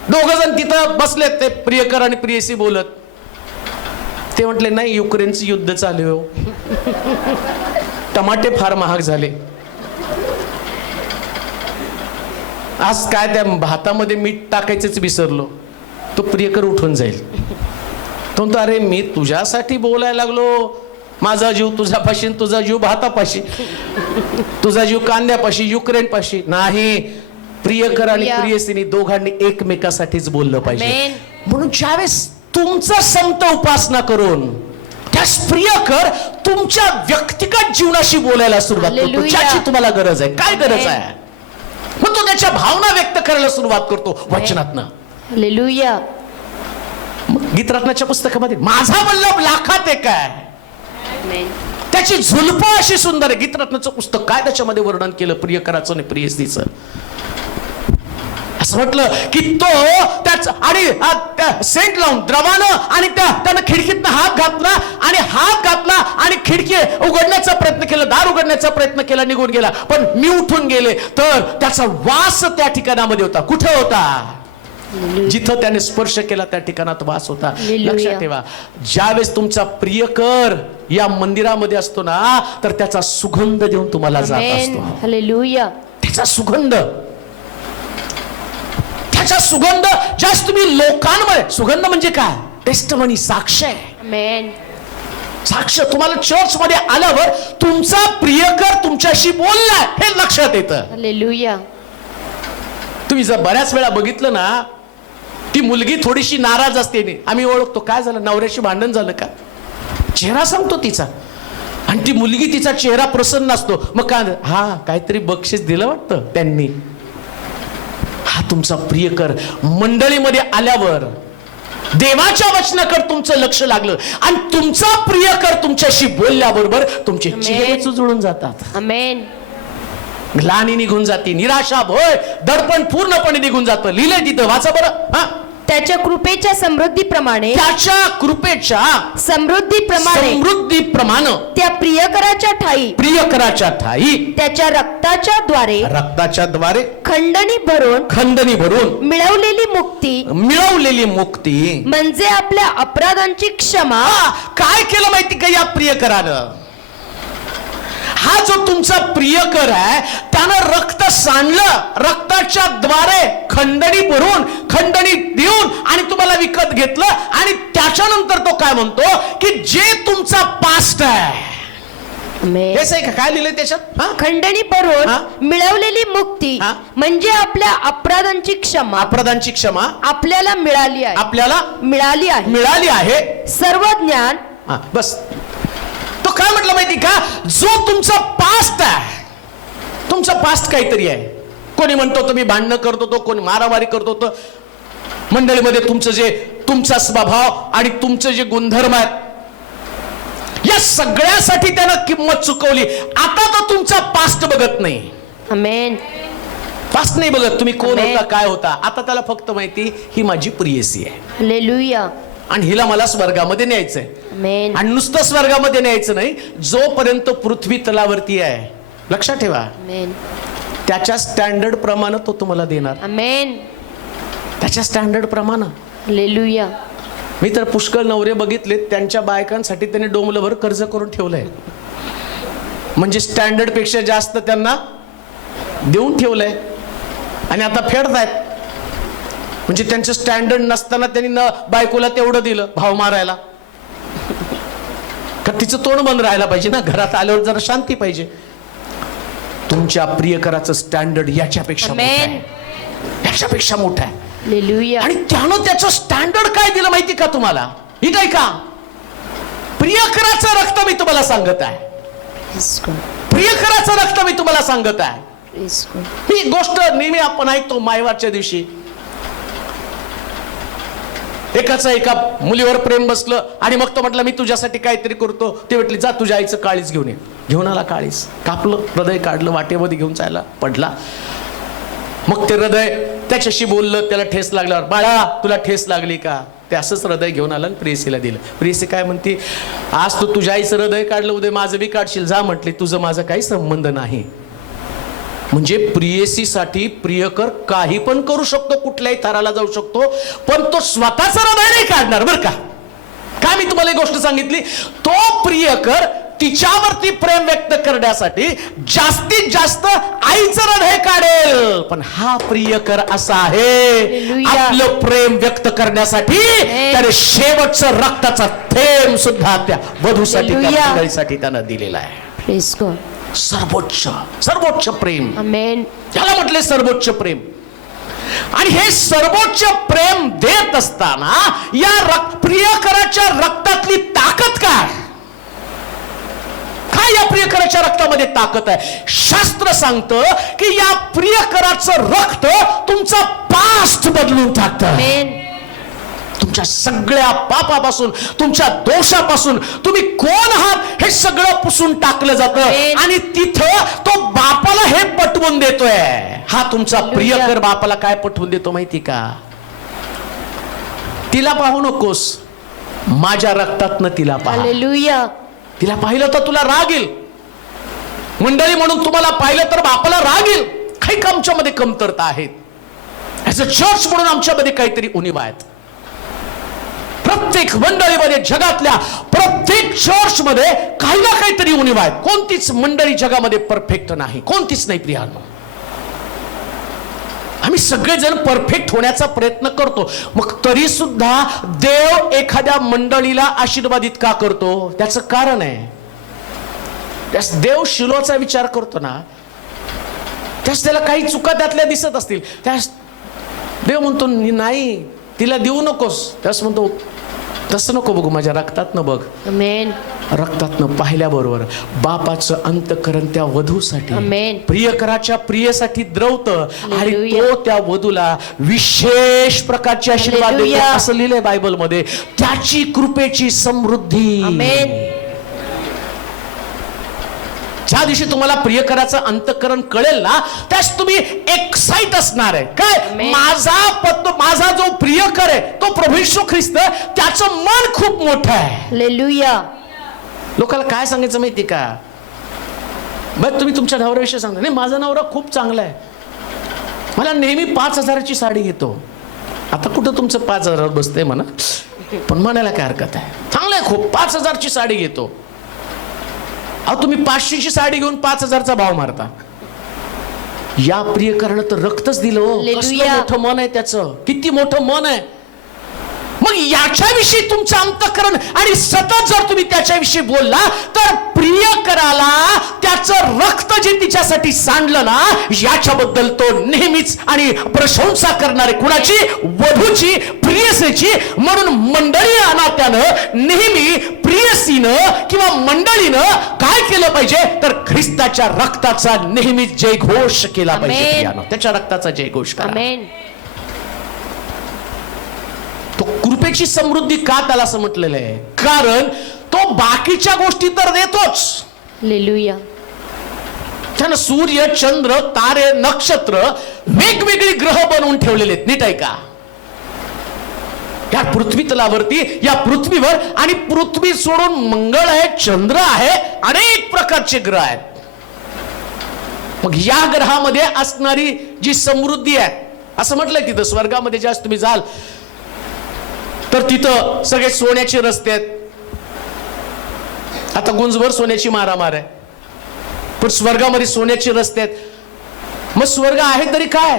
दोघ जण तिथं बसलेत, ते प्रियकर आणि प्रियसी बोलत, ते म्हटले नाही युक्रेनचं युद्ध चालू आहे हो, टमाटे फार महाग झाले, आज काय त्या भातामध्ये मीठ टाकायचंच विसरलो. तो प्रियकर उठून जाईल, तो म्हणतो अरे मी तुझ्यासाठी बोलायला लागलो, माझा जीव तुझ्यापाशी, तुझा जीव भातापाशी, तुझा जीव कांद्यापाशी, युक्रेन पाशी नाही. प्रियकर आणि प्रियसीनी दोघांनी एकमेकासाठीच बोललं पाहिजे. आमेन. म्हणून ज्यावेळेस तुमचं संत उपासना करून त्यास प्रियकर तुमच्या व्यक्तिगत जीवनाशी बोलायला सुरुवात करतो, हालेलुया. ज्याची तुम्हाला गरज आहे. काय गरज आमेन. आहे, मग तो त्याच्या भावना व्यक्त करायला सुरुवात करतो वचनातनं. हालेलुया. गीतरत्नाच्या पुस्तकामध्ये माझा वल्लभ लाखात एक आहे, आमेन. त्याची झुलप अशी सुंदर आहे. गीतरत्नाचं पुस्तक काय त्याच्यामध्ये वर्णन केलं प्रियकराचं आणि प्रियसीचं. असं म्हटलं की तो त्याच आणि सेंट लावून द्रवानं आणि त्यानं खिडकीतनं हात घातला आणि खिडकी उघडण्याचा प्रयत्न केला, दार उघडण्याचा प्रयत्न केला, निघून गेला. पण मी उठून गेले तर त्याचा वास त्या ठिकाणामध्ये होता. कुठे होता, जिथं त्याने स्पर्श केला त्या ठिकाणात वास होता. हालेलुया. लक्षात ठेवा, ज्यावेळेस तुमचा प्रियकर या मंदिरामध्ये असतो ना, तर त्याचा सुगंध देऊन तुम्हाला जात आमेन. असतो. हालेलुया. त्याचा सुगंध, त्याचा सुगंध जास्त तुम्ही लोकांमध्ये, सुगंध म्हणजे काय, टेस्टमनी, साक्ष आहे. आमेन. साक्ष. तुम्हाला चर्च मध्ये आल्यावर तुमचा प्रियकर तुमच्याशी बोललाय हे लक्षात येतं. हालेलुया. तुम्ही जर बऱ्याच वेळा बघितलं ना, ती मुलगी थोडीशी नाराज असते, आम्ही ओळखतो काय झालं, नवऱ्याशी भांडण झालं का, चेहरा सांगतो तिचा, आणि ती मुलगी तिचा चेहरा प्रसन्न असतो. मग काय, हा काहीतरी बक्षीस दिलं वाटतं त्यांनी. हा तुमचा प्रियकर. मंडळीमध्ये आल्यावर देवाच्या वचनाकडे तुमचं लक्ष लागलं आणि तुमचा प्रियकर तुमच्याशी बोलल्याबरोबर तुमचे चेहरे चुजळून जातात. आमेन. ग्लानी निघून जाते, निराशा, भय, दडपण पूर्णपणे निघून जातं. लिहिलंय तिथं, वाचा बरं. हा, त्याच्या कृपेच्या समृद्धीप्रमाणे, त्याच्या कृपेच्या समृद्धीप्रमाणे त्या प्रियकराच्या ठाई त्याच्या रक्ताच्या द्वारे खंडणी भरून मिळवलेली मुक्ती म्हणजे आपल्या अपराधांची क्षमा. काय केलं माहिती का या प्रियकरानं, हा जो तुमचा प्रियकर आहे त्यानं रक्त सांडलं, रक्ताच्या द्वारे खंडणी भरून, खंडणी देऊन आणि तुम्हाला विकत घेतलं. आणि त्याच्यानंतर तो काय म्हणतो की जे तुमचा पास्ट आहे, हेच आहे का, काय लिहिलंय त्याच्यात, खंडणी भरून मिळवलेली मुक्ती म्हणजे आपल्या अपराधांची क्षमा आपल्याला मिळाली आहे. सर्व ज्ञान. बस. तो काय म्हटलं माहिती का, जो तुमचा पास्ट आहे, तुमचा पास्ट काहीतरी आहे. कोणी म्हणतो तुम्ही भांडणं करतो, तो कोणी मारामारी करतो, तो मंडळीमध्ये तुमचा स्वभाव आणि तुमचं जे गुणधर्म आहेत, या सगळ्यासाठी त्यानं किंमत चुकवली. आता तो तुमचा पास्ट बघत नाही. आमेन. पास्ट नाही बघत, तुम्ही कोण होता, काय होता. आता त्याला फक्त माहिती ही माझी प्रियसी आहे. हालेलुया. आणि हिला मला स्वर्गामध्ये न्यायचंय. आमेन. आणि नुसतं स्वर्गामध्ये न्यायचं नाही, जोपर्यंत पृथ्वी तलावरती आहे, लक्षात ठेवा, आमेन. त्याच्या स्टँडर्ड प्रमाणे तो तुम्हाला देणार. आमेन. त्याच्या स्टँडर्ड प्रमाणे. हालेलुया. मी तर पुष्कळ नवरे बघितले, त्यांच्या बायकांसाठी त्याने डोंबलभर कर्ज करून ठेवलंय. म्हणजे स्टँडर्ड पेक्षा जास्त त्यांना देऊन ठेवलंय आणि आता फेडतायत. म्हणजे त्यांचं स्टँडर्ड नसताना त्यांनी बायकोला तेवढं दिलं भाव मारायला. का तिचं तोंड बंद राहायला पाहिजे ना, घरात आल्यावर जरा शांती पाहिजे. तुमच्या प्रियकराचं स्टँडर्ड याच्यापेक्षा मोठं आहे, याच्यापेक्षा मोठं आहे. हालेलुया. आणि त्यानं त्याचं स्टँडर्ड काय दिलं माहिती का तुम्हाला? ही काय का प्रियकराचं रक्त मी तुम्हाला सांगत आहे, प्रियकराचं रक्त मी तुम्हाला सांगत आहे. ही गोष्ट नेहमी आपण ऐकतो मायवारच्या दिवशी. एकाचं एका मुलीवर प्रेम बसलं आणि मग तो म्हटलं मी तुझ्यासाठी काहीतरी करतो. ते म्हटली जा तुझ्या आईचं काळीच घेऊन ये. घेऊन आला काळीच, कापलं, हृदय काढलं, वाटेमध्ये घेऊन जायला पडला. मग ते हृदय त्याच्याशी बोललं, त्याला ठेस लागल्यावर बाळा तुला ठेस लागली का? ते असंच हृदय घेऊन आलं आणि प्रेयसीला दिलं. प्रेयसी काय म्हणते, आज तू तुझ्या आईचं हृदय काढलं, उद्या माझं बी काढशील, जा म्हटली, तुझं माझं काही संबंध नाही. म्हणजे प्रियसीसाठी प्रियकर काही पण करू शकतो, कुठल्याही थराला जाऊ शकतो, पण तो स्वतःच हृदय नाही काढणार बरं का. काय मी तुम्हाला एक गोष्ट सांगितली, तो प्रियकर तिच्यावरती प्रेम व्यक्त करण्यासाठी जास्तीत जास्त आईचं हृदय काढेल. पण हा प्रियकर असा आहे, आपलं प्रेम व्यक्त करण्यासाठी तर शेवटचं रक्ताचा थेंब सुद्धा त्या वधूसाठी, त्या मंडळीसाठी त्यानं दिलेला आहे. सर्वोच्च सर्वोच्च प्रेम, आमेन. त्याला म्हटले सर्वोच्च प्रेम. आणि हे सर्वोच्च प्रेम देत असताना या प्रियकराच्या रक्तातली ताकद काय? काय या प्रियकराच्या रक्तामध्ये ताकद आहे? शास्त्र सांगतं की या प्रियकराचं रक्त तुमचा पास्ट बदलून टाकतं. तुमच्या सगळ्या पापापासून, तुमच्या दोषापासून, तुम्ही कोण आहात हे सगळं पुसून टाकलं जातं. आणि तिथं तो बापाला हे पटवून देतोय. हा तुमचा प्रियकर बापाला काय पटवून देतो माहिती का? तिला पाहू नकोस, माझ्या रक्तातनं तिला पाहा. हालेलुया. तिला पाहिलं तर तुला राग येईल. मंडळी म्हणून तुम्हाला पाहिलं तर बापाला राग येईल. काही आमच्यामध्ये कमतरता आहेत. ऍज अ चर्च म्हणून आमच्यामध्ये काहीतरी उणीवा आहेत. प्रत्येक मंडळीमध्ये, जगातल्या प्रत्येक चर्च मध्ये काही ना काहीतरी उणीवा आहेत. कोणतीच मंडळी जगामध्ये परफेक्ट नाही, कोणतीच नाही प्रियांनो. आम्ही सगळेजण परफेक्ट होण्याचा प्रयत्न करतो. मग तरी सुद्धा देव एखाद्या मंडळीला आशीर्वादित का करतो? त्याचं कारण आहे, देव शिलोचा विचार करतो ना, त्यास त्याला काही चुका त्यातल्या दिसत असतील, त्यास देव म्हणतो नाही तिला देऊ नकोस. त्यास म्हणतो तसं नको बघू, माझ्या रक्तातनं बघ. आमेन. रक्तातनं पाहिल्याबरोबर बापाचं अंतःकरण त्या वधूसाठी, प्रियकराच्या प्रियसाठी द्रवतं आणि तो त्या वधूला विशेष प्रकारचे आशीर्वाद देतो. असं लिहिलंय बायबल मध्ये, त्याची कृपेची समृद्धी. ज्या दिवशी तुम्हाला प्रियकराचं अंतःकरण कळेल ना, त्यास तुम्ही एक्साइट असणार आहे. काय? माझा जो प्रियकर आहे तो प्रभू येशू ख्रिस्त, त्याचं मन खूप मोठं आहे. हालेलुया. लोकांना काय सांगायचं माहिती का? बघ तुम्ही तुमच्या नवऱ्याविषयी सांगता, नाही माझा नवरा खूप चांगला आहे, मला नेहमी 5,000ची साडी घेतो. आता कुठं तुमचं 5,000 बसतंय म्हणा, पण म्हणायला काय हरकत आहे, चांगलं आहे खूप, 5,000ची साडी घेतो. अहो तुम्ही 500ची साडी घेऊन 5,000चा भाव मारता. या प्रियकरानं तर रक्तच दिलं. कसलं मोठं मन आहे त्याचं, किती मोठं मन आहे. मग याच्याविषयी तुमचं अंतःकरण आणि सतत जर तुम्ही त्याच्याविषयी बोलला तर प्रियकराला त्याचं रक्त जे तिच्यासाठी सांडलं ना, याच्याबद्दल तो नेहमीच आणि प्रशंसा करणारे, कुणाची? वधूची, प्रियसीची. म्हणून मंडळी नात्यानं नेहमी प्रियसीनं किंवा मंडळीनं काय केलं पाहिजे तर ख्रिस्ताच्या रक्ताचा नेहमीच जयघोष केला पाहिजे. त्याच्या रक्ताचा जयघोष करा. तो कृपेची समृद्धी का त्याला असं म्हटलेलं आहे? कारण तो बाकीच्या गोष्टी तर देतोच. हालेलुया. त्यानं सूर्य, चंद्र, तारे, नक्षत्र, वेगवेगळी ग्रह बनवून ठेवलेले आहेत. नीट आहे का? या पृथ्वी तलावरती, या पृथ्वीवर, आणि पृथ्वी सोडून मंगळ आहे, चंद्र आहे, अनेक प्रकारचे ग्रह आहेत. मग या ग्रहामध्ये असणारी जी समृद्धी आहे, असं म्हटलंय तिथं स्वर्गामध्ये ज्यास तुम्ही जाल तर तिथं सगळे सोन्याचे रस्ते आहेत. आता गुंजभर सोन्याची मारामार आहे. पण स्वर्गामध्ये सोन्याचे रस्ते आहेत. मग स्वर्ग आहे तरी काय,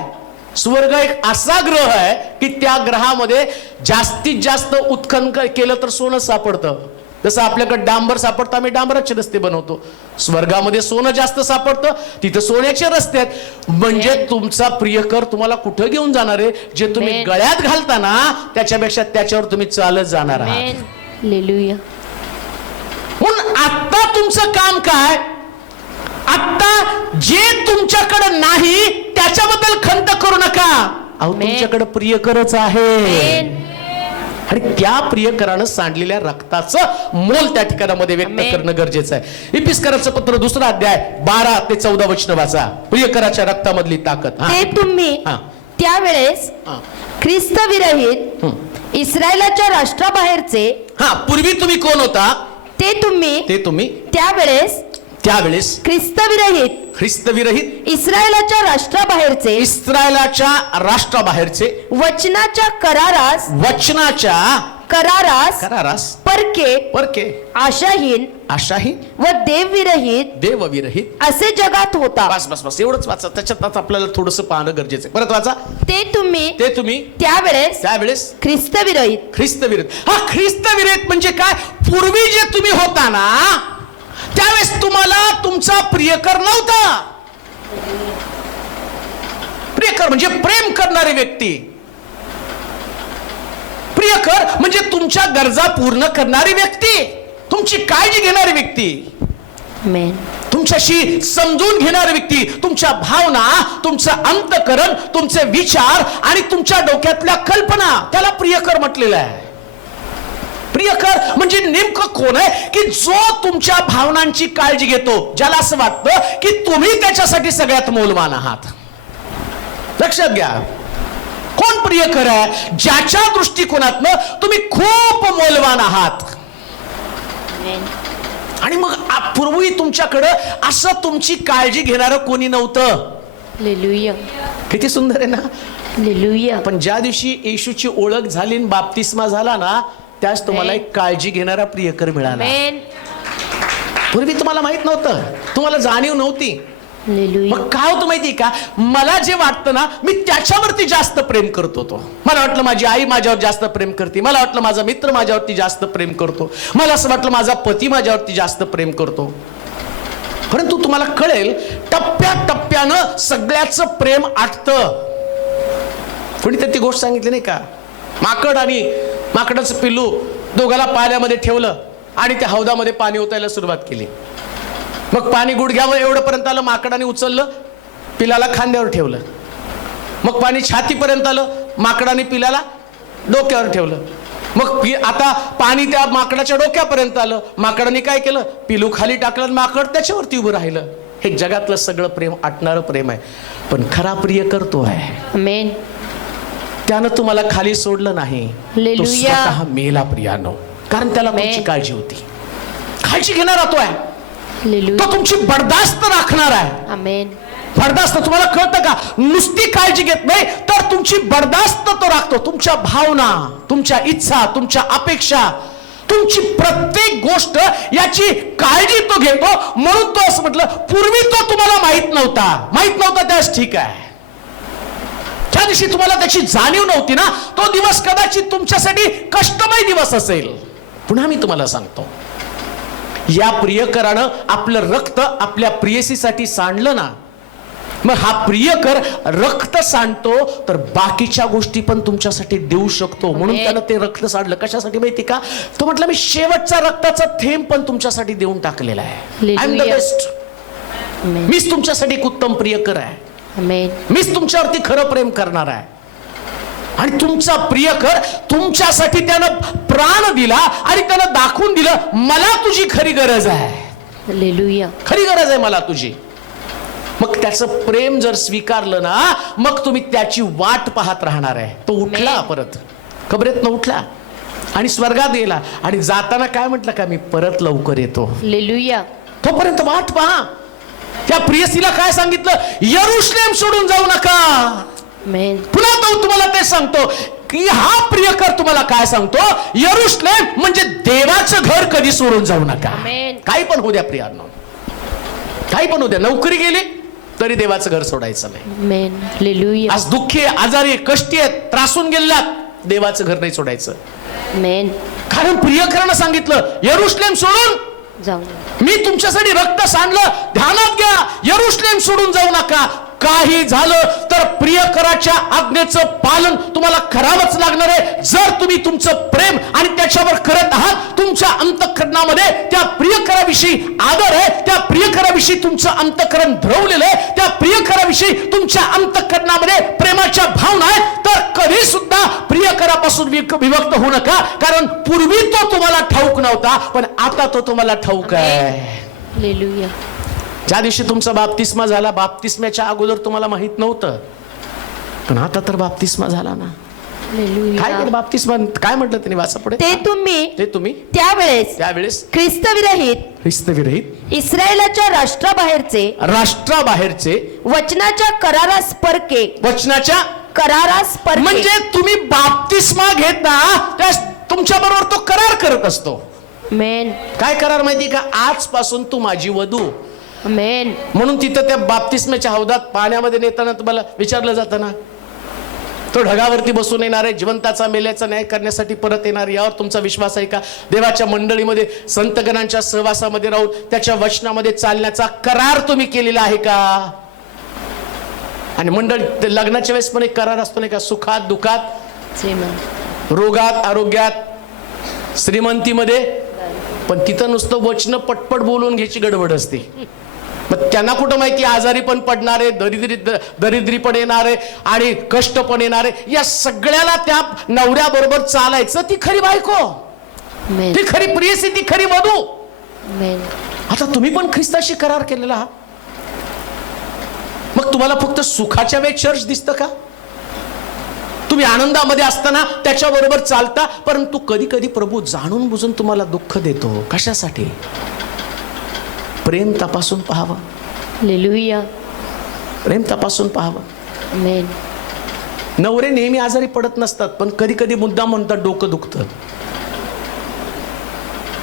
स्वर्ग एक असा ग्रह आहे की त्या ग्रहामध्ये जास्तीत जास्त उत्खनन केलं तर सोनं सापडतं. जसं आपल्याकडे डांबर सापडतं, आम्ही डांबराचे रस्ते बनवतो. स्वर्गामध्ये सोनं जास्त सापडतं, तिथं सोन्याचे रस्ते आहेत. म्हणजे तुमचा प्रियकर तुम्हाला कुठं घेऊन जाणार आहे, जे तुम्ही गळ्यात घालता ना त्याच्यापेक्षा त्याच्यावर तुम्ही चालत जाणार आहात. हालेलुया. म्हणून आता तुमचं काम काय, आता जे तुमच्याकडे नाही त्याच्याबद्दल खंत करू नका. अहो तुमच्याकडे प्रियकरच आहे आणि त्या प्रियकरानं सांडलेल्या रक्ताचं मोल त्या ठिकाणामध्ये व्यक्त करणं गरजेचं आहे. इपिस्कराचं पत्र 2 अध्याय 12 ते 14 वचन वाचा. प्रियकराच्या रक्तामधली ताकद. ते तुम्ही त्यावेळेस ख्रिस्त विरहित इस्रायलाच्या राष्ट्राबाहेरचे. पूर्वी तुम्ही कोण होता, ते तुम्ही त्यावेळेस ख्रिस्त विरहित इस्रायलाच्या राष्ट्राबाहेरचे वचनाच्या करारास परके आशाहीन व देवविरहित असे जगात होता. बस एवढंच वाचा. त्याच्यात आपल्याला थोडंसं पाहणं गरजेचं आहे. परत वाचा. ते तुम्ही त्यावेळेस ख्रिस्त विरहित. हा ख्रिस्त विरहित म्हणजे काय, पूर्वी जे तुम्ही होता ना त्यावेळेस तुम्हाला तुमचा प्रियकर नव्हता. प्रियकर म्हणजे प्रेम करणारी व्यक्ती. प्रियकर म्हणजे तुमच्या गरजा पूर्ण करणारी व्यक्ती, तुमची काळजी घेणारी व्यक्ती, तुमच्याशी समजून घेणारी व्यक्ती, तुमच्या भावना, तुमचं अंतकरण, तुमचे विचार आणि तुमच्या डोक्यातल्या कल्पना, त्याला प्रियकर म्हटलेलं आहे. प्रियकर म्हणजे नेमकं कोण आहे की जो तुमच्या भावनांची काळजी घेतो, ज्याला असं वाटतं की तुम्ही त्याच्यासाठी सगळ्यात मौल्यवान आहात. लक्षात घ्या, कोण प्रियकर आहे, ज्याच्या दृष्टिकोनातनं तुम्ही खूप मौल्यवान आहात. आणि मग पूर्वी तुमच्याकडं असं तुमची काळजी घेणारं कोणी नव्हतं. हालेलुया. किती सुंदर आहे ना. हालेलुया. पण ज्या दिवशी येशूची ओळख झाली, बाप्तिस्मा झाला ना, त्याच तुम्हाला एक काळजी घेणारा प्रियकर मिळाला. पूर्वी तुम्हाला माहित नव्हतं, तुम्हाला जाणीव नव्हती. मग काय होतं माहिती का, मला जे वाटतं ना मी त्याच्यावरती जास्त प्रेम करतो. तो मला वाटलं माझी आई माझ्यावर जास्त प्रेम करते, मला वाटलं माझा मित्र माझ्यावरती जास्त प्रेम करतो, मला असं वाटलं माझा पती माझ्यावरती जास्त प्रेम करतो. परंतु तुम्हाला कळेल टप्प्याटप्प्यानं सगळ्याचं प्रेम आटतं. कोणी ती गोष्ट सांगितली नाही का, माकड आणि माकडाचं पिल्लू दोघाला पाण्यामध्ये ठेवलं आणि त्या हौदामध्ये पाणी ओतायला सुरुवात केली. मग पाणी गुडघ्यावर एवढंपर्यंत आलं, माकडाने उचललं, पिलाला खांद्यावर ठेवलं. मग पाणी छातीपर्यंत आलं, माकडाने पिलाला डोक्यावर ठेवलं. मग आता पाणी त्या माकडाच्या डोक्यापर्यंत आलं, माकडाने काय केलं, पिलू खाली टाकलं, माकड त्याच्यावरती उभं राहिलं. हे जगातलं सगळं प्रेम आटणारं प्रेम आहे. पण खरा प्रियकर तो आहे. आमेन. त्यानं तुम्हाला खाली सोडलं नाही, तो स्वतः मेला प्रियानो, कारण त्याला तुमची काळजी होती. काळजी घेणारा तो आहे, तो तुमची बर्दास्त राखणार आहे. आमेन. बर्दास्त तुम्हाला कळतं का, नुसती काळजी घेत नाही तर तुमची बर्दास्त तो राखतो. तुमच्या भावना, तुमच्या इच्छा, तुमच्या अपेक्षा, तुमची प्रत्येक गोष्ट याची काळजी तो घेतो. म्हणून तो असं म्हटलं, पूर्वी तो तुम्हाला माहित नव्हता त्यास ठीक आहे. ज्या दिवशी तुम्हाला त्याची जाणीव नव्हती ना, तो दिवस कदाचित तुमच्यासाठी कष्टमय दिवस असेल. पुन्हा मी तुम्हाला सांगतो, या प्रियकरानं आपलं रक्त आपल्या प्रियसीसाठी सांडलं ना, मग हा प्रियकर रक्त सांडतो तर बाकीच्या गोष्टी पण तुमच्यासाठी देऊ शकतो. म्हणून त्यानं ते रक्त सांडलं. कशासाठी माहिती का, तो म्हटलं मी शेवटचा रक्ताचा थेंब पण तुमच्यासाठी देऊन टाकलेला आहे. I am the best. मीच तुमच्यासाठी एक उत्तम प्रियकर आहे. मीच तुमच्यावरती खरं प्रेम करणार आहे. आणि तुमचा प्रियकर तुमच्यासाठी त्यानं प्राण दिला आणि त्यानं दाखवून दिलं, मला तुझी खरी गरज आहे. हालेलुया. खरी गरज आहे मला तुझी. मग त्याचं प्रेम जर स्वीकारलं ना, मग तुम्ही त्याची वाट पाहत राहणार आहे. तो उठला, परत कबरेतनं उठला आणि स्वर्गात गेला आणि जाताना काय म्हटलं का, मी परत लवकर येतो. हालेलुया. तोपर्यंत वाट पहा. त्या प्रियसीला काय सांगितलं, यरूशलेम सोडून जाऊ नका. पुन्हा तो तुम्हाला ते सांगतो की हा प्रियकर तुम्हाला काय सांगतो, यरूशलेम म्हणजे देवाचं घर कधी सोडून जाऊ नका. काही पण होऊ द्या प्रियांनो, काही पण होत्या, नोकरी गेली तरी देवाचं घर सोडायचं नाही. आमेन. हालेलुया. आज दुःखी आहे, आजारी आहे, कष्टी आहेत, त्रासून गेलेलात, देवाचं घर नाही सोडायचं. आमेन. कारण प्रियकरानं सांगितलं यरुशलेम सोडून जाऊ. मी तुमच्यासाठी रक्त सांडलं, ध्यानात घ्या, यरुशलेम सोडून जाऊ नका. काही झालं तर प्रियकराच्या आज्ञेचं पालन तुम्हाला करावंच लागणार आहे. जर तुम्ही तुमचं प्रेम आणि त्याच्यावर करत आहात, तुमच्या अंतःकरणामध्ये त्या प्रियकराविषयी आदर आहे, त्या प्रियकराविषयी तुमचं अंतःकरण धरवलेलं आहे, त्या प्रियकराविषयी तुमच्या अंतःकरणामध्ये प्रेमाच्या भावना आहेत, तर कधी सुद्धा प्रियकरापासून विभक्त होऊ नका. कारण पूर्वी तो तुम्हाला ठाऊक नव्हता, पण आता तो तुम्हाला ठाऊक आहे. हालेलुया. ज्या दिवशी तुमचा बाप्तिस्मा झाला, बाप्तिस्म्याच्या अगोदर तुम्हाला माहित नव्हतं, पण आता तर बाप्तिस्मा झाला ना. हालेलुया. काय केलं बाप्तिस्मा, काय म्हटलं त्यांनी, वाचा पुढे. ते तुम्ही त्यावेळेस ख्रिस्तविरहित इस्रायलाच्या राष्ट्राबाहेरचे वचनाच्या करारास परके म्हणजे तुम्ही बाप्तिस्मा घेता त्या तुमच्या बरोबर तो करार करत असतो. आमेन. काय करार माहिती का, आजपासून तू माझी वधू. आमेन. म्हणून तिथं त्या बाप्तिस्म्याच्या हौदात पाण्यामध्ये नेताना तुम्हाला विचारलं जातं ना, तो ढगावरती बसून येणार आहे, जिवंताचा मेल्याचा न्याय करण्यासाठी परत येणार, यावर तुमचा विश्वास आहे का? देवाच्या मंडळीमध्ये संतगणांच्या सहवासामध्ये राहून त्याच्या वचनामध्ये चालण्याचा करार तुम्ही केलेला आहे का? आणि मंडळी लग्नाच्या वेळेस पण एक करार असतो नाही का, सुखात दुःखात, रोगात आरोग्यात, श्रीमंतीमध्ये. पण तिथं नुसतं वचन पटपट बोलून घ्यायची गडबड असते. मग त्यांना कुठं माहिती आजारी पण पडणार आहे, दरिद्री पण येणार आहे आणि कष्ट पण येणार आहे. या सगळ्याला त्या नवऱ्याबरोबर चालायचं, ती खरी बायको, आमेन. ती खरी प्रियसी, ती खरी वधू. आमेन. आता तुम्ही पण ख्रिस्ताशी करार केलेला आहात. मग तुम्हाला फक्त सुखाच्या वेळी चर्च दिसतं का? तुम्ही आनंदामध्ये असताना त्याच्याबरोबर चालता, परंतु कधी कधी प्रभू जाणून बुजून तुम्हाला दुःख देतो. कशासाठी? प्रेम तपासून पाहावं. हालेलुया. प्रेम तपासून पाहावं. आमेन. नवरे नेहमी आजारी पडत नसतात, पण कधी कधी मुद्दाम म्हणतात डोकं दुखतं.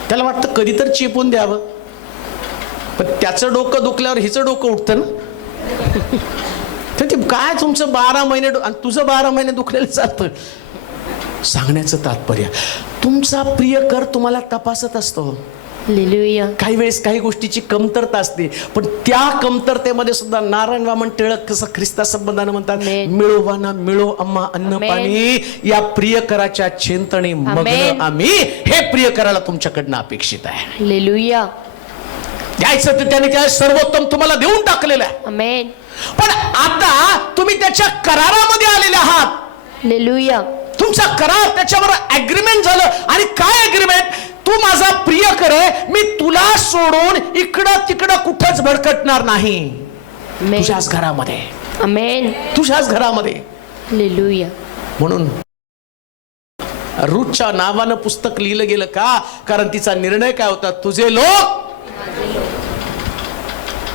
त्याला वाटतं कधी तर चेपून द्यावं, पण त्याचं डोकं दुखल्यावर हिचं डोकं उठतं ना. तर ते काय तुमचं 12 महिने आणि तुझं 12 महिने दुखलेलं चालतं. सांगण्याचं तात्पर्य, तुमचा प्रियकर तुम्हाला तपासत असतो. हालेलुया. काही वेळेस काही गोष्टीची कमतरता असते, पण त्या कमतरतेमध्ये सुद्धा नारायण वामन टिळक कसं ख्रिस्ता संबंधानं म्हणतात, आमेन. मिळो ना मिळो आम्हा अन्न आमेन. पाणी, या प्रियकराच्या चिंतणी मग्न आमेन. आम्ही. हे प्रियकराला तुमच्याकडनं अपेक्षित आहे. हालेलुया. द्यायचं तर त्याने त्या सर्वोत्तम तुम्हाला देऊन टाकलेलं आहे. आमेन. पण आता तुम्ही त्याच्या करारामध्ये आलेले आहात. हालेलुया. तुमचा करार, त्याच्यावर ऍग्रीमेंट झालं. आणि काय ऍग्रीमेंट? तू माझा प्रियकर आहे, मी तुला सोडून इकडं तिकडं कुठंच भडकटणार नाही. आमेन. तुझ्याच घरामध्ये, आमेन. तुझ्याच घरामध्ये. हालेलुया. म्हणून रूथच्या नावानं पुस्तक लिहिलं गेलं का? कारण तिचा निर्णय काय होता? तुझे लोक,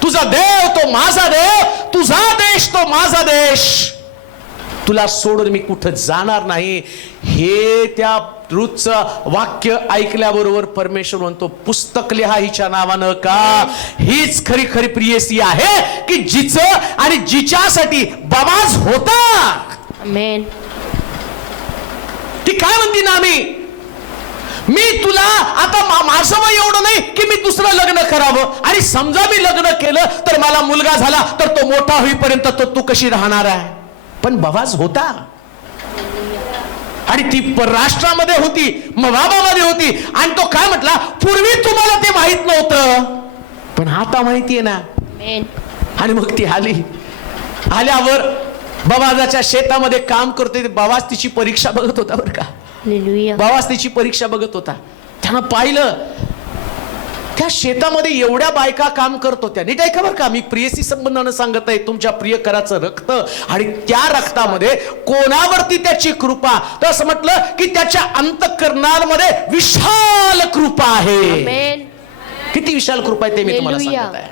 तुझा देव तो माझा देव, तुझा देश तो माझा देश, तुला सोडून मी कुठं जाणार नाही. हे त्या रूथचं वाक्य ऐकल्याबरोबर परमेश्वर म्हणतो, पुस्तक लिहा हिच्या नावानं, का हीच खरी खरी प्रियसी आहे की जिचं आणि जिच्यासाठी बाबाज होता. आमेन. ती काय म्हणती ना, मी तुला आता माझं वय एवढं नाही की मी दुसरं लग्न करावं, आणि समजा मी लग्न केलं तर मला मुलगा झाला तर तो मोठा होईपर्यंत तो तू कशी राहणार आहे? पण बवाज होता, आणि ती परराष्ट्रामध्ये होती, मवाबामध्ये होती, आणि तो काय म्हटला, पूर्वी तुम्हाला ते माहित नव्हतं पण आता माहितीये ना. आमेन. आणि मग ती आल्यावर बवाजाच्या शेतामध्ये काम करते. बवाज तिची परीक्षा बघत होता बरं का. हालेलुया. बवाज तिची परीक्षा बघत होता. त्यानं पाहिलं त्या शेतामध्ये एवढ्या बायका काम करत होत्या. नीट ऐका बरं का, मी प्रियसी संबंधानं सांगत आहे, तुमच्या प्रियकराचं रक्त, आणि त्या रक्तामध्ये कोणावरती त्याची कृपा, तर असं म्हटलं की त्याच्या अंतःकरणामध्ये विशाल कृपा आहे. आमेन. किती विशाल कृपा आहे ते मी तुम्हाला हालेलुया. सांगत आहे.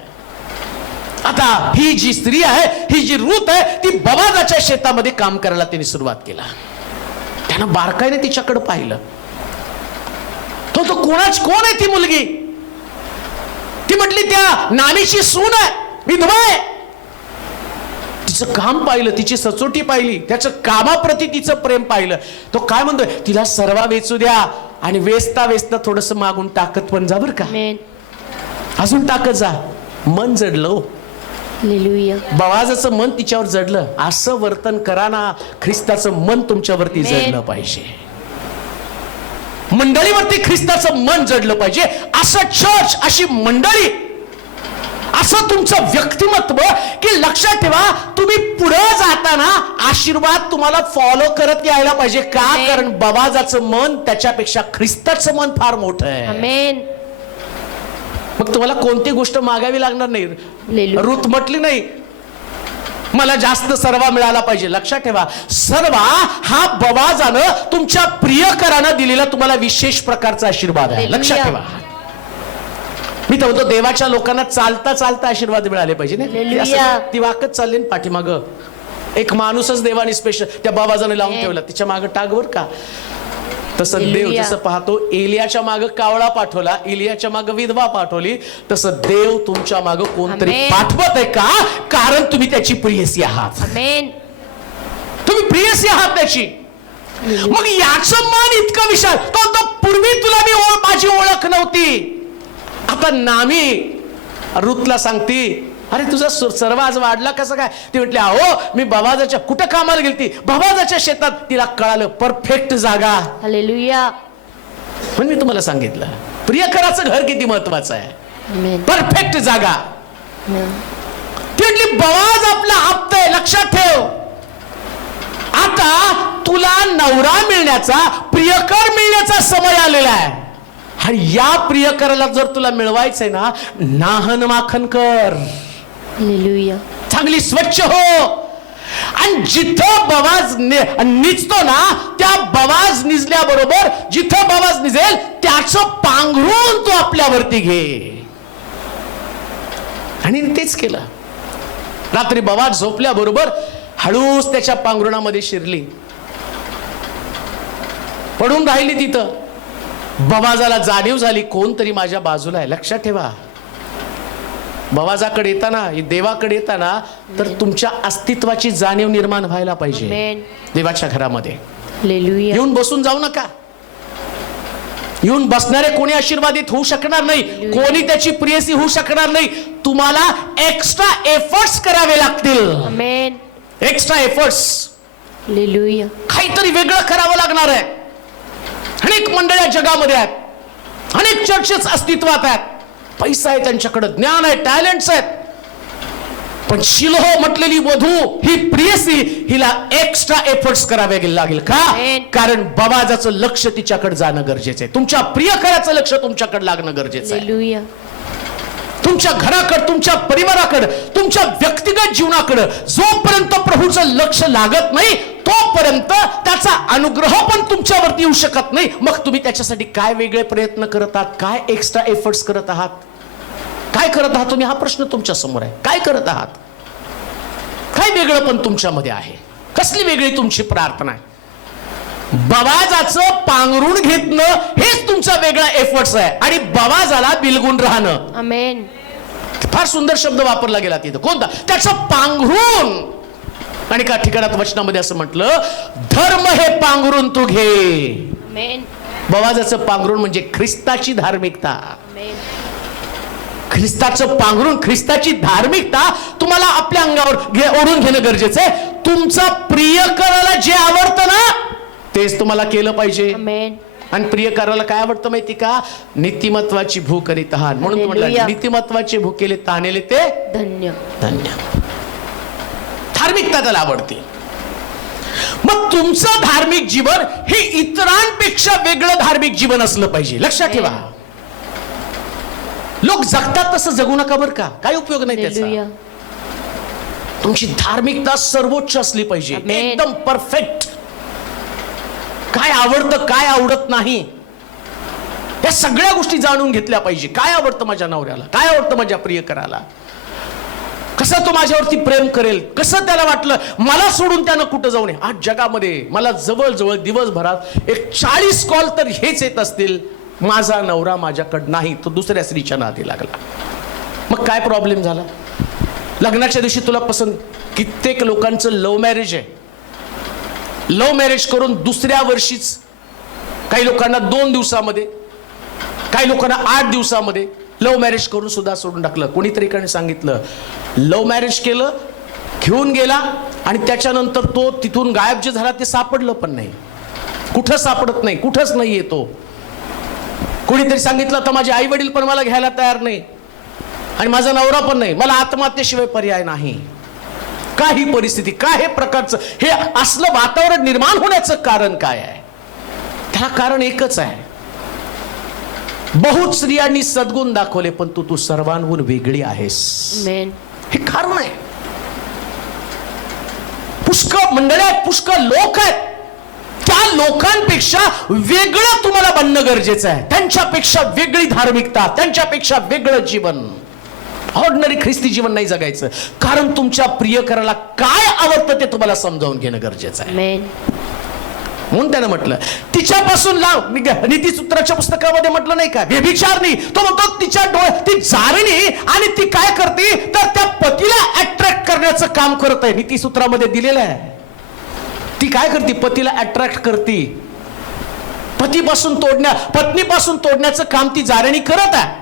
आता ही जी स्त्री आहे, ही जी रूथ आहे, ती बवाजाच्या शेतामध्ये काम करायला तिने सुरुवात केला. त्यानं बारकाईने तिच्याकडे पाहिलं. तो कोण आहे ती मुलगी? ती म्हटली त्या नानीची सून आहे, विधवा आहे. तिचं काम पाहिलं, तिची सचोटी पाहिली, त्याचं कामाप्रती तिचं प्रेम पाहिलं. तो काय म्हणतोय, तिला सर्वा वेचू द्या आणि वेचता वेचता थोडस मागून टाकत पण जा बरं का, आमेन. अजून टाकत जा. मन जडलं हो. हालेलुया. बवाजाचं मन तिच्यावर जडलं. असं वर्तन करा ना, ख्रिस्ताचं मन तुमच्यावरती जडलं पाहिजे. मंडळीवरती ख्रिस्ताचं मन जडलं पाहिजे. असं चर्च, अशी मंडळी, असं तुमचं व्यक्तिमत्व की लक्षात ठेवा, तुम्ही पुढे जाताना आशीर्वाद तुम्हाला फॉलो करत यायला पाहिजे. का? कारण बवाजाचं मन त्याच्यापेक्षा ख्रिस्ताचं मन फार मोठं आहे. आमेन. मग तुम्हाला कोणती गोष्ट मागावी लागणार नाही. हालेलुया. रूथ म्हटली नाही मला जास्त सर्वा मिळाला पाहिजे. लक्षात ठेवा, सर्वा हा बवाजानं तुमच्या प्रियकरानं दिलेला तुम्हाला विशेष प्रकारचा आशीर्वाद आहे. लक्षात ठेवा. मी तर म्हणतो देवाच्या लोकांना चालता चालता आशीर्वाद मिळाले पाहिजे ना. हालेलुया. ती वाकत चालली ना पाठीमाग. एक माणूसच देवाने स्पेशल त्या बाबाजाने लावून ठेवला, तिच्या मागे टागवर का. तसं देव हालेलुया. जसं पाहतो एलियाच्या मागे कावळा पाठवला, एलियाच्या मागे विधवा पाठवली, तसं देव तुमच्या मागे कोणतरी आमेन. पाठवत आहे का? कारण तुम्ही त्याची प्रियसी आहात. आमेन. तुम्ही प्रियसी आहात त्याची. मग याचं मन इतकं विशाल. तो पूर्वी तुला माझी ओळख नव्हती, आता नामी रुतला सांगती, अरे तुझा सर्व आज वाढला कसं काय. ती म्हटली अहो मी बवाजाच्या कुठं कामाला गेलती, बवाजाच्या शेतात. तिला कळालं परफेक्ट जागा. हालेलुया. म्हणून मी तुम्हाला सांगितलं प्रियकराचं घर किती महत्वाचं आहे. आमेन. परफेक्ट जागा. आमेन. ती म्हटली बवाज आपला आप्त आहे, लक्षात ठेव. आता तुला नवरा मिळण्याचा, प्रियकर मिळण्याचा समय आलेला आहे. आणि या प्रियकराला जर तुला मिळवायचंय ना, नाहन माखन कर, हालेलुया. चांगली स्वच्छ हो. आणि जिथं बवाज निजतो ना, त्या बवाज निजल्याबरोबर जिथं बवाज निजेल त्याचं पांघरून तू आपल्यावरती घे. आणि तेच केलं. रात्री बवाज झोपल्याबरोबर हळूच त्याच्या पांघरुणामध्ये शिरली, पडून राहिली तिथं. बवाजाला जाणीव झाली कोणतरी माझ्या बाजूला आहे. लक्षात ठेवा, बवाजाकडे येताना, देवाकडे येताना तर तुमच्या अस्तित्वाची जाणीव निर्माण व्हायला पाहिजे. आमेन. देवाच्या घरामध्ये हालेलुया. येऊन बसून जाऊ नका. येऊन बसणारे कोणी आशीर्वादित होऊ शकणार नाही, कोणी त्याची प्रियसी होऊ शकणार नाही. तुम्हाला एक्स्ट्रा एफर्ट्स करावे लागतील. आमेन. Extra efforts, hallelujah. काहीतरी वेगळं करावं लागणार आहे. अनेक मंडळ्या जगामध्ये आहेत, अनेक चर्चेस अस्तित्वात आहेत, पैसा आहे त्यांच्याकडे, ज्ञान आहे, टॅलेंट्स आहेत. पण शिलोह म्हटलेली वधू ही प्रियसी, हिला एक्स्ट्रा एफर्ट्स करावे लागेल. का? कारण बवाजाचं लक्ष तिच्याकडे जाणं गरजेचं आहे. तुमच्या प्रियकराचं लक्ष तुमच्याकडे लागणं गरजेचं आहे. हालेलुया. तुमच्या घराकडे, तुमच्या परिवाराकडे, तुमच्या व्यक्तिगत जीवनाकडे जोपर्यंत प्रभूचं लक्ष लागत नाही तोपर्यंत त्याचा अनुग्रह पण तुमच्यावरती येऊ शकत नाही. मग तुम्ही त्याच्यासाठी काय वेगळे प्रयत्न करत आहात, काय एक्स्ट्रा एफर्ट्स करत आहात, काय करत आहात तुम्ही, हा प्रश्न तुमच्या समोर आहे. काय करत आहात, काय वेगळं पण तुमच्यामध्ये आहे, कसली वेगळी तुमची प्रार्थना आहे. बवाजाचं पांघरून घेतलं हेच तुमचा वेगळा एफर्ट्स आहे. आणि बवाजाला बिलगून राहणं. आमेन. फार सुंदर शब्द वापरला गेला तिथं. कोणता? त्याचं पांघरून. आणि का ठिकाणात वचनामध्ये असं म्हटलं, धर्म हे पांघरून तू घे. आमेन. बवाजाचं पांघरून म्हणजे ख्रिस्ताची धार्मिकता. आमेन. ख्रिस्ताचं पांघरून, ख्रिस्ताची धार्मिकता तुम्हाला आपल्या अंगावर ओढून घेणं गरजेचं आहे. तुमचा प्रियकराला जे आवडतं ना तेच तुम्हाला केलं पाहिजे. आमेन. आणि प्रियकराला काय आवडतं माहिती का? नीतिमत्वाची भूक आणि तहान. म्हणून तुम्हाला नीतिमत्वाचे भूकेले तहानेले ते धन्य. धन्य. धार्मिकता त्याला आवडते. मग तुमचं धार्मिक जीवन हे इतरांपेक्षा वेगळं धार्मिक जीवन असलं पाहिजे. लक्षात ठेवा, लोक जगतात तसं जगू नका बरं का, काय उपयोग नाही त्याचा. हालेलुया. तुमची धार्मिकता सर्वोच्च असली पाहिजे, आमेन. एकदम परफेक्ट. काय आवडतं, काय आवडत नाही, या सगळ्या गोष्टी जाणून घेतल्या पाहिजे. काय आवडतं माझ्या नवऱ्याला, काय आवडतं माझ्या प्रियकराला, कसं तो माझ्यावरती प्रेम करेल, कसं त्याला वाटलं मला सोडून त्यानं कुठं जाऊ नये. आज जगामध्ये मला जवळजवळ दिवसभरात एक 40 कॉल तर हेच येत असतील, माझा नवरा माझ्याकडे नाही, तो दुसऱ्या स्त्रीच्या नादी लागला. मग काय प्रॉब्लेम झाला? लग्नाच्या दिवशी तुला पसंत, कित्येक लोकांचं लव्ह मॅरेज आहे. लव्ह मॅरेज करून दुसऱ्या वर्षीच, काही लोकांना 2 दिवसामध्ये, काही लोकांना 8 दिवसामध्ये लव्ह मॅरेज करून सुद्धा सोडून टाकलं. कोणीतरी एकाने सांगितलं, लव्ह मॅरेज केलं, घेऊन गेला आणि त्याच्यानंतर तो तिथून गायब जे झाला ते सापडलं पण नाही. कुठं सापडत नाही, कुठंच नाही येतो. कोणीतरी सांगितलं, तर माझे आई वडील पण मला घ्यायला तयार नाही आणि माझा नवरा पण नाही, मला आत्महत्येशिवाय पर्याय नाही. काही परिस्थिती, काय प्रकारचं हे असलं वातावरण निर्माण होण्याचं कारण काय आहे? त्याला कारण एकच आहे, बहुत स्त्रियांनी सद्गुण दाखवले, पण तू सर्वांहून वेगळी आहेस. हे कारण आहे. पुष्कळ मंडळी आहेत, पुष्कळ लोक आहेत, त्या लोकांपेक्षा वेगळं तुम्हाला बनणं गरजेचं आहे. त्यांच्यापेक्षा वेगळी धार्मिकता, त्यांच्यापेक्षा वेगळं जीवन, ऑर्डिनरी ख्रिस्ती जीवन नाही जगायचं. कारण तुमच्या प्रियकराला काय आवडतं ते तुम्हाला समजावून घेणं गरजेचं आहे. म्हणून त्यानं म्हटलं, तिच्यापासून लाव. नीतिसूत्राच्या पुस्तकामध्ये म्हटलं नाही का, व्यभिचार नाही. तो म्हणतो तिच्या डोळ्यात ती जारणी, आणि ती काय करते तर त्या पतीला अट्रॅक्ट करण्याचं काम करत आहे. नीतिसूत्रामध्ये दिलेलं आहे. ती काय करते, पतीला अट्रॅक्ट करते. पत्नीपासून तोडण्याचं काम ती जारणी करत आहे.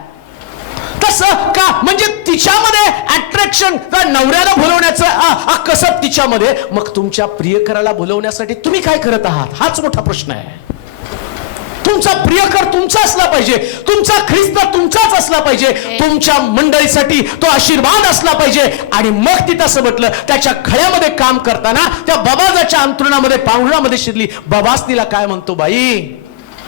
तसं का? म्हणजे तिच्यामध्ये अट्रॅक्शन, नवऱ्याला भुलवण्याचं कसब तिच्यामध्ये. मग तुमच्या प्रियकराला भुलवण्यासाठी तुम्ही काय करत आहात, हाच मोठा प्रश्न आहे. तुमचा प्रियकर तुमचा असला पाहिजे, तुमचा ख्रिस्त तुमचाच असला पाहिजे, तुमच्या मंडळीसाठी तो आशीर्वाद असला पाहिजे. आणि मग ती तसं म्हटलं, त्याच्या खळ्यामध्ये काम करताना त्या बाबाजाच्या अंतरुणामध्ये, पांघरुणामध्ये शिरली. बाबाच तिला काय म्हणतो, बाई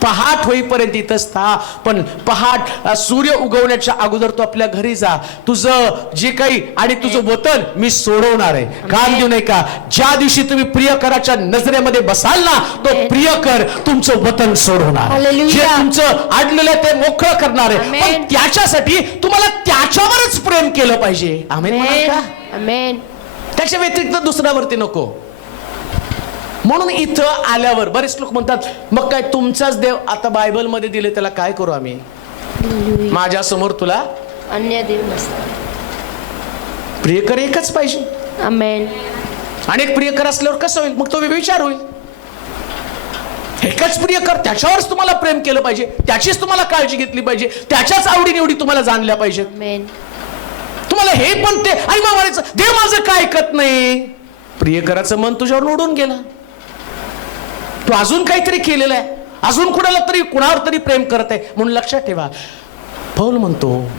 पहाट होईपर्यंत इथंच था, पण पहाट सूर्य उगवण्याच्या अगोदर तू आपल्या घरी जा. तुझं जे काही आणि तुझं वतन मी सोडवणार आहे. काम देऊ नये का? ज्या दिवशी तुम्ही प्रियकराच्या नजरेमध्ये बसाल ना, तो प्रियकर तुमचं वतन सोडवणार, जे तुमचं अडलेलं ते मोकळं करणार आहे. पण त्याच्यासाठी तुम्हाला त्याच्यावरच प्रेम केलं पाहिजे. आमेन. त्याच्या व्यतिरिक्त दुसऱ्यावरती नको. म्हणून इथं आल्यावर बरेच लोक म्हणतात, मग काय तुमचाच देव आता बायबल मध्ये दिले, त्याला काय करू आम्ही? माझ्या समोर तुला अन्य देव नसतात. प्रियकर एकच पाहिजे. आमेन. अनेक प्रियकर असल्यावर कसं होईल? मग तो व्यभिचार होईल. एकच प्रियकर, त्याच्यावरच तुम्हाला प्रेम केलं पाहिजे, त्याचीच तुम्हाला काळजी घेतली पाहिजे, त्याच्याच आवडीनिवडी तुम्हाला जाणल्या पाहिजे. तुम्हाला हे पण ते, आणि मग म्हणायचं देव माझं काय ऐकत नाही. प्रियकराचं मन तुझ्यावर ओढून गेलं, तू अजून काहीतरी केलेलं आहे, अजून कुणावर तरी प्रेम करत आहे. म्हणून लक्षात ठेवा, पौल म्हणतो,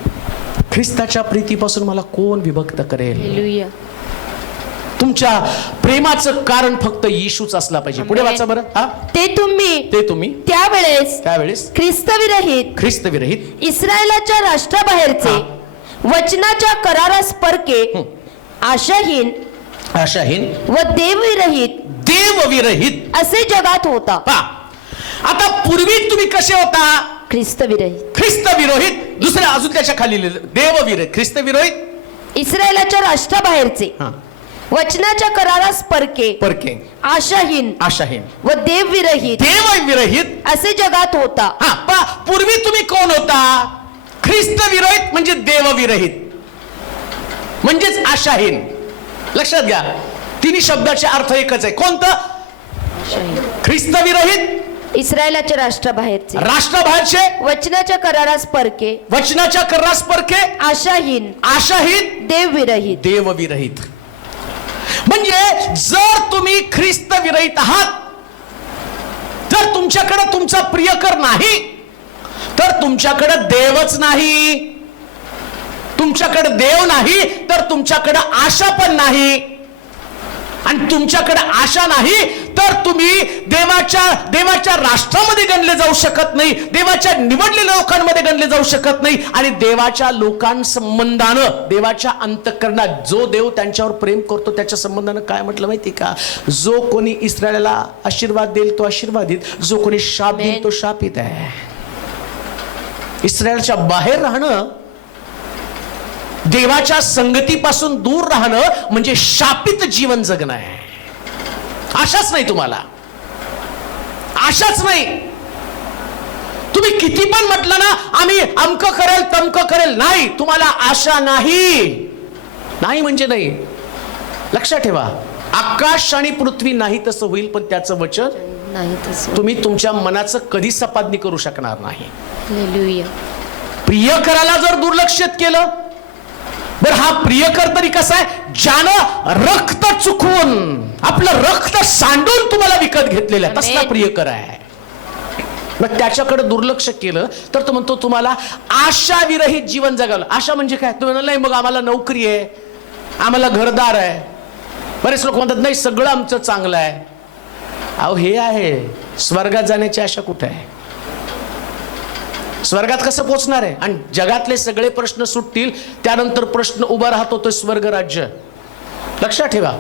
ख्रिस्ताच्या प्रीतीपासून मला कोण विभक्त करेल? तुमच्या प्रेमाचं कारण फक्त येशूच असला पाहिजे. पुढे वाचा बरं. ते तुम्ही त्यावेळेस ख्रिस्त विरहित इस्रायलाच्या राष्ट्राबाहेरचे, वचनाच्या करारास परके, आशाहीन व देवविरहित असे जगात होता. आता पूर्वी तुम्ही कसे होता? ख्रिस्त विरोहित. दुसऱ्या अजून त्याच्या खाली देवविरहित, ख्रिस्त विरोहित, इस्रायलाच्या राष्ट्राबाहेरचे, वचनाच्या करारास परके, आशाहीन व देवविरहित असे जगात होता. पूर्वी तुम्ही कोण होता? ख्रिस्त विरोहित म्हणजे देवविरहित, म्हणजेच आशाहीन. लक्षात घ्या, तिन्ही शब्दाचे अर्थ एकच आहे. कोणतं? ख्रिस्त विरहित, इस्रायलाच्या राष्ट्राबाहेरचे, वचनाच्या करारास परके, आशाहीन देवविरहित. म्हणजे जर तुम्ही ख्रिस्त विरहित आहात, जर तुमच्याकडे तुमचा प्रियकर नाही, तर तुमच्याकडे देवच नाही. तुमच्याकडे देव नाही तर तुमच्याकडे आशा पण नाही. आणि तुमच्याकडे आशा नाही तर तुम्ही देवाच्या राष्ट्रामध्ये गणले जाऊ शकत नाही, देवाच्या निवडलेल्या लोकांमध्ये गणले जाऊ शकत नाही. आणि देवाच्या लोकांसंबंधानं, देवाच्या अंतःकरणात जो देव त्यांच्यावर प्रेम करतो त्याच्या संबंधानं काय म्हटलं माहिती का? जो कोणी इस्रायलाला आशीर्वाद देईल तो आशीर्वादित, जो कोणी शाप देईल तो शापित आहे. इस्रायलच्या बाहेर राहणं, देवाच्या संगतीपासून दूर राहणं म्हणजे शापित जीवन जगणं आहे. आशाच नाही तुम्हाला, आशाच नाही. तुम्ही किती पण म्हटलं ना आम्ही अमक करेल तमक करेल, नाही, तुम्हाला आशा नाही. नाही म्हणजे नाही. लक्षात ठेवा, आकाश आणि पृथ्वी नाही तसं होईल, पण त्याचं वचन नाही तसं. तुम्ही तुमच्या मनाचं कधी संपादनी करू शकणार नाही. हालेलुया. प्रियकराला जर दुर्लक्षित केलं, बर हा प्रियकर तरी कसा आहे, ज्यानं रक्त चुकवून आपलं रक्त सांडून तुम्हाला विकत घेतलेलं आहे, तसला प्रियकर आहे. मग त्याच्याकडे दुर्लक्ष केलं तर तो म्हणतो तुम्हाला आशा विरहित जीवन जगावलं. आशा म्हणजे काय? तुम्ही म्हणाल नाही मग आम्हाला नोकरी आहे, आम्हाला घरदार आहे. बरेच लोक म्हणतात नाही सगळं आमचं चांगलं आहे. अहो हे आहे, स्वर्गात जाण्याची आशा कुठे आहे? स्वर्गात कसं पोहोचणार आहे? आणि जगातले सगळे प्रश्न सुटतील, त्यानंतर प्रश्न उभा राहतो तो स्वर्ग राज्य. लक्षात ठेवा,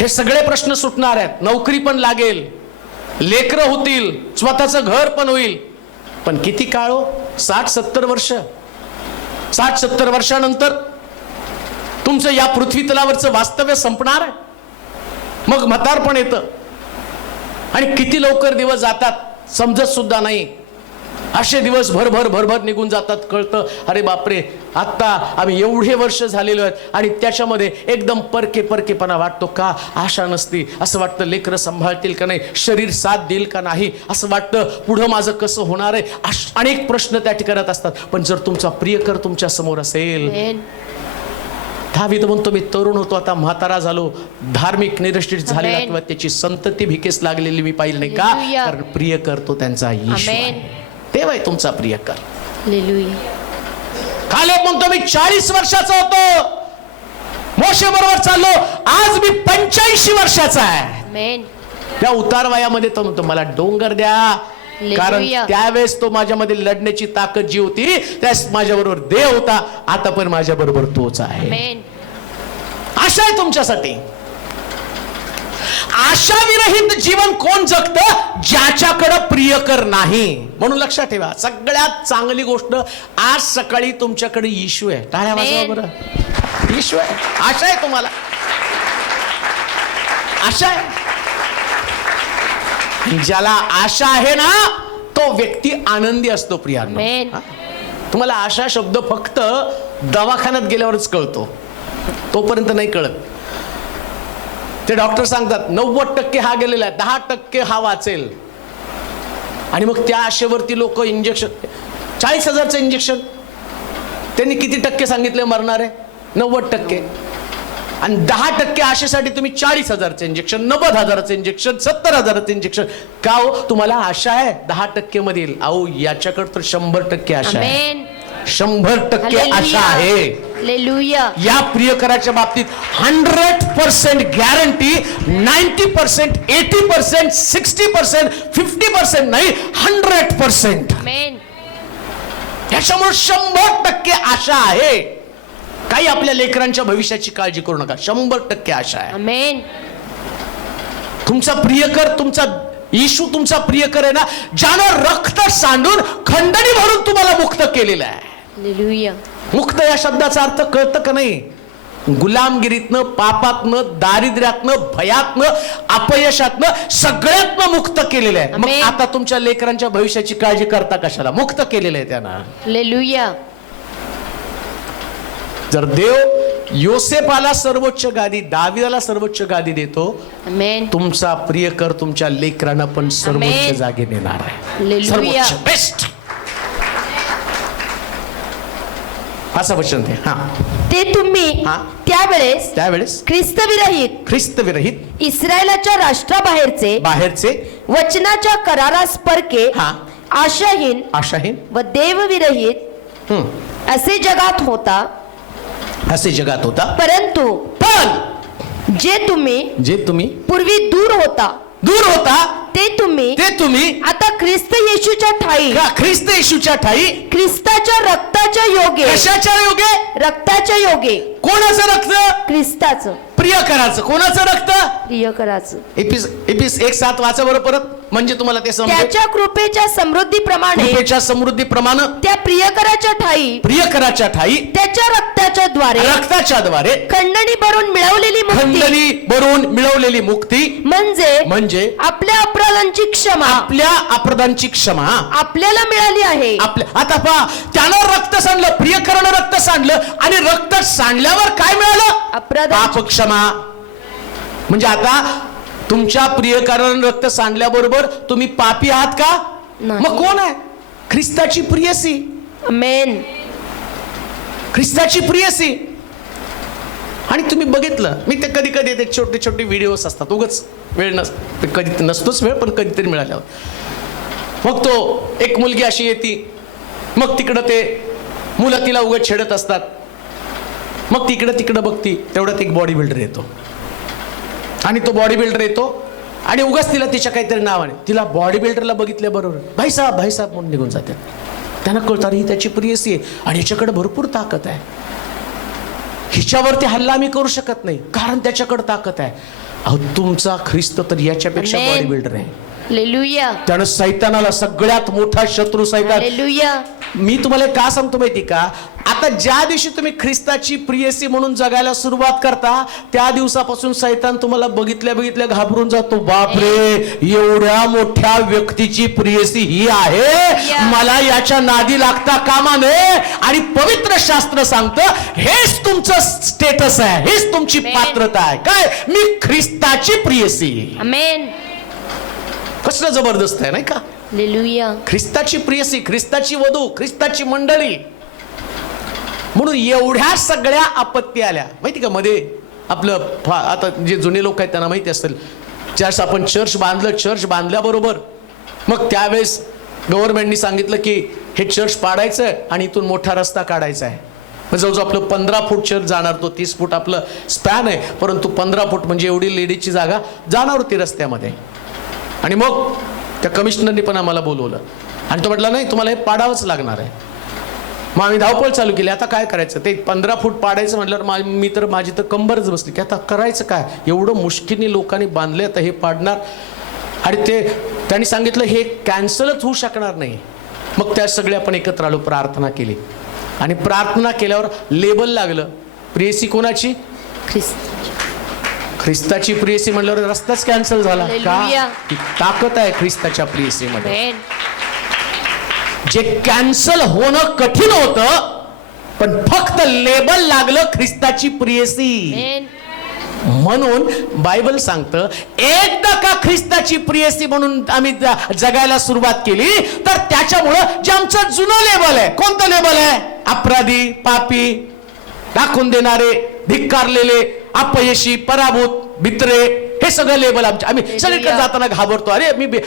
हे सगळे प्रश्न सुटणार आहेत. नोकरी पण लागेल, लेकरं होतील, स्वतःचं घर पण होईल, पण किती काळ हो? 60-70 वर्ष. 60-70 वर्षानंतर तुमचं या पृथ्वी तलावरचं वास्तव्य संपणार आहे. मग म्हातारपण येतं आणि किती लवकर दिवस जातात समजत सुद्धा नाही. असे दिवस भरभर निघून जातात. कळतं अरे बापरे, आत्ता आम्ही एवढे वर्ष झालेलो आहेत आणि त्याच्यामध्ये एकदम परकेपणा वाटतो. का? आशा नसती. असं वाटतं लेकरं सांभाळतील का नाही, शरीर साथ देईल का नाही, असं वाटतं पुढं माझं कसं होणार आहे. अनेक प्रश्न त्या ठिकाणात असतात. पण जर तुमचा प्रियकर तुमच्या समोर असेल, दावीद म्हणतो मी तरुण होतो, आता म्हातारा झालो, धार्मिक निरष्टित झालेला किंवा त्याची संतती भिकेस लागलेली मी पाहिली नाही. का? कारण प्रियकर तो त्यांचा येशू आहे. तेव्हा तुमचा प्रियकर. कालेब म्हणतो मी 40 वर्षाचा होतो, मोशे बरोबर चाललो, आज मी 85 वर्षाचा आहे. त्या उतार वयामध्ये तो म्हणतो मला डोंगर द्या, कारण त्यावेळेस तो माझ्यामध्ये लढण्याची ताकद जी होती त्यास माझ्या बरोबर देव होता, आता पण माझ्या बरोबर तोच आहे. आशा आहे तुमच्यासाठी. आशा विरहित जीवन कोण जगतं? ज्याच्याकडे प्रियकर नाही. म्हणून लक्षात ठेवा, सगळ्यात चांगली गोष्ट आज सकाळी तुमच्याकडे येशू आहे. टाळ्या वाजवा बरं. येशू आहे. आशा आहे तुम्हाला, आशा आहे. ज्याला आशा आहे ना तो व्यक्ती आनंदी असतो. प्रियांनो, तुम्हाला आशा शब्द फक्त दवाखान्यात गेल्यावरच कळतो, तोपर्यंत नाही कळत. ते डॉक्टर सांगतात 90% हा गेलेला आहे, 10% हा वाचेल. आणि मग त्या आशेवरती लोक इंजेक्शन, 40,000चं इंजेक्शन, त्यांनी किती टक्के सांगितले मरणार आहे? 90%. आणि 10% आशेसाठी तुम्ही 40,000चं इंजेक्शन, 90,000चं इंजेक्शन, 70,000चं इंजेक्शन. का हो? तुम्हाला आशा आहे 10% मध्ये येईल. अहो याच्याकडे तर 100% आशा आहे. 100% आशा आहे. या प्रियकराच्या बाबतीत 100% गॅरंटी, 90%, 80%, 60%, 50% नाही, 100%. याच्यामुळे 100% आशा आहे. काही आपल्या लेकरांच्या भविष्याची काळजी करू नका, 100% आशा आहे. तुमचा प्रियकर, तुमचा येशू तुमचा प्रियकर आहे ना, ज्यानं रक्त सांडून खंडणी भरून तुम्हाला मुक्त केलेलं आहे. मुक्त या शब्दाचा अर्थ कळतं का नाही? गुलामगिरीतनं, पापातनं, दारिद्र्यातनं, भयातनं, अपयशातनं, सगळ्यातनं मुक्त केलेलं आहे. मग आता तुमच्या लेकरांच्या भविष्याची काळजी करता कशाला? मुक्त केलेलं आहे त्यांना. जर देव योसेफाला सर्वोच्च गादी, दाविदाला सर्वोच्च गादी देतो, तुमचा प्रियकर तुमच्या लेकरांना पण सर्वोच्च जागी नेणार आहे. सर्वोच्च, बेस्ट असं वचन ते. ते तुम्ही त्यावेळेस ख्रिस्त विरहित इस्रायलाच्या राष्ट्राबाहेरचे वचनाच्या करारास परके, आशाहीन व देवविरहित असे जगात होता. परंतु जे तुम्ही पूर्वी दूर होता ते तुम्ही आता ख्रिस्त येशूच्या ठाई ख्रिस्ताच्या रक्ताच्या योगे. कशाच्या योगे? रक्ताच्या योगे. कोणाचं रक्त? ख्रिस्ताचं, प्रियकराचं. कोणाचं रक्त? प्रियकराचं. एपिस 1:7 वाचा बरं परत. म्हणजे तुम्हाला ते समजेल. त्याच्या कृपेच्या समृद्धीप्रमाणे कृपेच्या समृद्धीप्रमाणे त्या प्रियकराच्या ठाई प्रियकराच्या ठाई त्याच्या रक्ताच्या द्वारे रक्ताच्या द्वारे खंडणी भरून मिळवलेली मुक्ती खंडणी भरून मिळवलेली मुक्ती म्हणजे आपल्या अपराधांची क्षमा आपल्या अपराधांची क्षमा आपल्याला मिळाली आहे. आपल्या आता पहा, त्यानं रक्त सांडलं, प्रियकरानं रक्त सांडलं आणि रक्त सांडल्यावर काय मिळालं? पाप क्षमा. म्हणजे आता तुमच्या प्रियकरानं रक्त सांडल्याबरोबर तुम्ही पापी आहात का? नाही. मग कोण आहे? ख्रिस्ताची प्रियसी. आमेन. ख्रिस्ताची प्रियसी. आणि तुम्ही बघितलं, मी ते कधी कधी ते छोटे छोटे व्हिडिओज असतात, उगाच वेळ कधी नसतोच वेळ, पण कधीतरी मिळाल्यावर मग तो एक मुलगी अशी येते, मग तिकडं ते मुलं तिला उगाच छेडत असतात, मग तिकडं बघती, तेवढ्यात एक बॉडी बिल्डर येतो आणि तो बॉडी बिल्डर येतो आणि उगाच तिला तिच्या काहीतरी नावाने, तिला बॉडी बिल्डरला बघितल्याबरोबर भाईसाहेब म्हणून निघून जाते. त्यांना कळतं ही त्याची प्रियसी आहे आणि याच्याकडे भरपूर ताकद आहे, हिच्यावरती हल्ला आम्ही करू शकत नाही कारण त्याच्याकडे ताकद आहे. अहो, तुमचा ख्रिस्त तर याच्यापेक्षा बॉडी बिल्डर आहे. हालेलुया. त्यानं सैतानाला, सगळ्यात मोठा शत्रू सैतान. हालेलुया. मी तुम्हाला का सांगतो माहिती का? आता ज्या दिवशी तुम्ही ख्रिस्ताची प्रियसी म्हणून जगायला सुरुवात करता त्या दिवसापासून सैतान तुम्हाला बघितल्या घाबरून जातो. बापरे, एवढ्या मोठ्या व्यक्तीची प्रियसी ही आहे, मला याच्या नादी लागता कामा नये. आणि पवित्र शास्त्र सांगतं हेच तुमचं स्टेटस आहे, हेच तुमची पात्रता आहे. काय? मी ख्रिस्ताची प्रियसी. आमेन. कसलं जबरदस्त आहे नाही का? हालेलुया. ख्रिस्ताची प्रियसी, ख्रिस्ताची वधू, ख्रिस्ताची मंडळी. म्हणून एवढ्या सगळ्या आपत्ती आल्या माहिती का मध्ये आपलं. आता जे जुने लोक आहेत त्यांना माहिती असेल, ज्यावेळेस आपण चर्च बांधल्याबरोबर मग त्यावेळेस गव्हर्नमेंटनी सांगितलं की हे चर्च पाडायचं आहे आणि इथून मोठा रस्ता काढायचा आहे. मग जवळजवळ आपलं 15 फूट चर्च जाणार, तो 30 फूट आपलं स्पॅन आहे, परंतु 15 फूट म्हणजे एवढी लेडीजची जागा जाणार होती रस्त्यामध्ये. आणि मग त्या कमिशनरनी पण आम्हाला बोलवलं आणि तो म्हटला नाही, तुम्हाला हे पाडावंच लागणार आहे. मग आम्ही धावपळ चालू केली. आता काय करायचं? ते 15 फूट पाडायचं म्हटल्यावर माझी तर कंबरच बसली की आता करायचं काय? एवढं मुश्किलने लोकांनी बांधले, आता हे पाडणार. आणि त्यांनी सांगितलं हे कॅन्सलच होऊ शकणार नाही. मग त्या सगळे आपण एकत्र आलो, प्रार्थना केली आणि प्रार्थना केल्यावर लेबल लागलं, प्रियसी कोणाची? ख्रिस्ताची प्रियसी म्हणल्यावर रस्ताच कॅन्सल झाला का? ताकद आहे ख्रिस्ताच्या प्रियसीमध्ये. जे कॅन्सल होणं कठीण होतं पण फक्त लेबल लागलं ख्रिस्ताची प्रियसी. म्हणून बायबल सांगतं एकदा का ख्रिस्ताची प्रियसी म्हणून आम्ही जगायला सुरुवात केली तर त्याच्यामुळं जे आमचं जुनं लेबल आहे, कोणतं लेबल आहे? अपराधी, पापी, टाकून देणारे, धिक्कारलेले, अपयशी, पराभूत, भित्रे, हे सगळं लेबल आम्ही सगळीकडे जाताना घाबरतो. अरे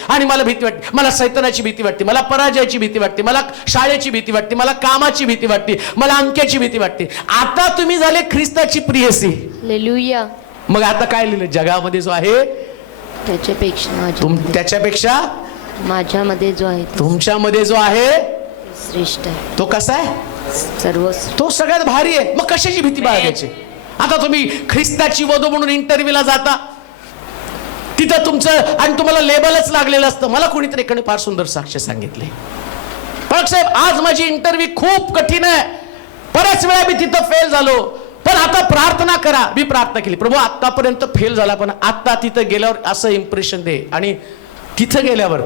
आणि मला भीती वाटते, मला सैतानाची भीती वाटते, मला पराजयाची भीती वाटते, मला शाळेची भीती वाटते, मला कामाची भीती वाटते, मला अंक्याची भीती वाटते. आता तुम्ही झाले ख्रिस्ताची प्रियसी. हालेलुया. मग आता काय लिहिलं? जगामध्ये जो आहे त्याच्यापेक्षा माझ्यामध्ये जो आहे, तुमच्यामध्ये जो आहे श्रेष्ठ आहे. तो कसा आहे? तो सगळ्यात भारी आहे. मग कशाची भीती बाळगायची? आता तुम्ही ख्रिस्ताची वधू म्हणून इंटरव्ह्यूला जाता, तिथं तुमचं आणि तुम्हाला लेबलच लागलेलं असतं. मला कोणीतरी एकाने फार सुंदर साक्ष सांगितले, पण साहेब आज माझी इंटरव्ह्यू खूप कठीण आहे, बऱ्याच वेळा मी तिथं फेल झालो, पण आता प्रार्थना करा. मी प्रार्थना केली, प्रभू आतापर्यंत फेल झाला पण आता तिथं गेल्यावर असं इम्प्रेशन दे. आणि तिथं गेल्यावर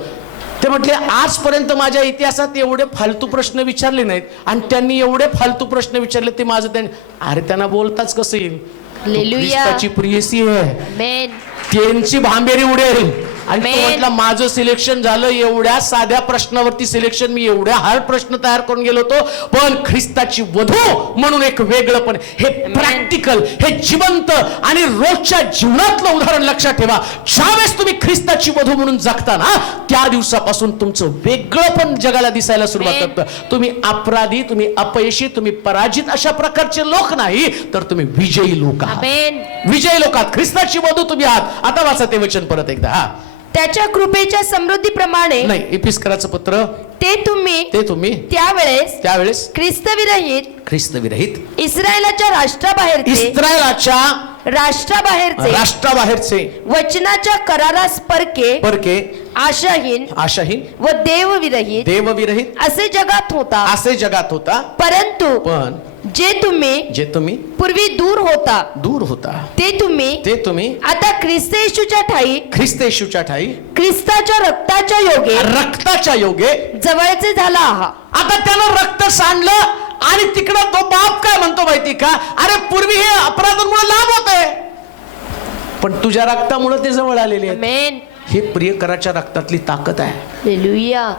ते म्हटले आजपर्यंत माझ्या इतिहासात एवढे फालतू प्रश्न विचारले नाहीत आणि त्यांनी एवढे फालतू प्रश्न विचारले ते माझं अरे त्यांना बोलताच कसं येईल? ख्रिस्ताची प्रियसी आहे, त्यांची भांबेरी उडेल. आणि तो म्हटला माझं सिलेक्शन झालं एवढ्या साध्या प्रश्नावरती सिलेक्शन, मी एवढ्या हार्ड प्रश्न तयार करून गेलो होतो, पण ख्रिस्ताची वधू म्हणून एक वेगळं, पण हे प्रॅक्टिकल, हे जिवंत आणि रोजच्या जीवनातलं उदाहरण लक्षात ठेवा. ज्यावेळेस तुम्ही ख्रिस्ताची वधू म्हणून जगता ना त्या दिवसापासून तुमचं वेगळं पण जगाला दिसायला सुरुवात करतं. तुम्ही अपराधी, तुम्ही अपयशी, तुम्ही पराजित अशा प्रकारचे लोक नाही, तर तुम्ही विजयी लोक आहात. विजयी लोक आहात, ख्रिस्ताची वधू तुम्ही आहात. आता वाचा ते वचन परत एकदा. त्याच्या कृपेच्या समृद्धीप्रमाणे नाही, इफिस्कराचं पत्र ते तुम्ही त्यावेळेस ख्रिस्त विरहित इस्रायलाच्या राष्ट्राबाहेरचे वचनाच्या करारास परके आशाहीन व देवविरहित असे जगात होता परंतु जे तुम्ही पूर्वी दूर होता ते तुम्ही आता ख्रिस्त येशूच्या ठाई ख्रिस्ताच्या रक्ताच्या योगे जवळचे झाला आहात. आता त्यानं रक्त सांडलं आणि तिकडं तो बाप काय म्हणतो माहिती का, अरे पूर्वी हे अपराधांमुळे लाभ होते पण तुझ्या रक्तामुळे ते जवळ आलेले आहेत. आमेन. हे प्रियकराच्या रक्तातली ताकद आहे. हालेलुया.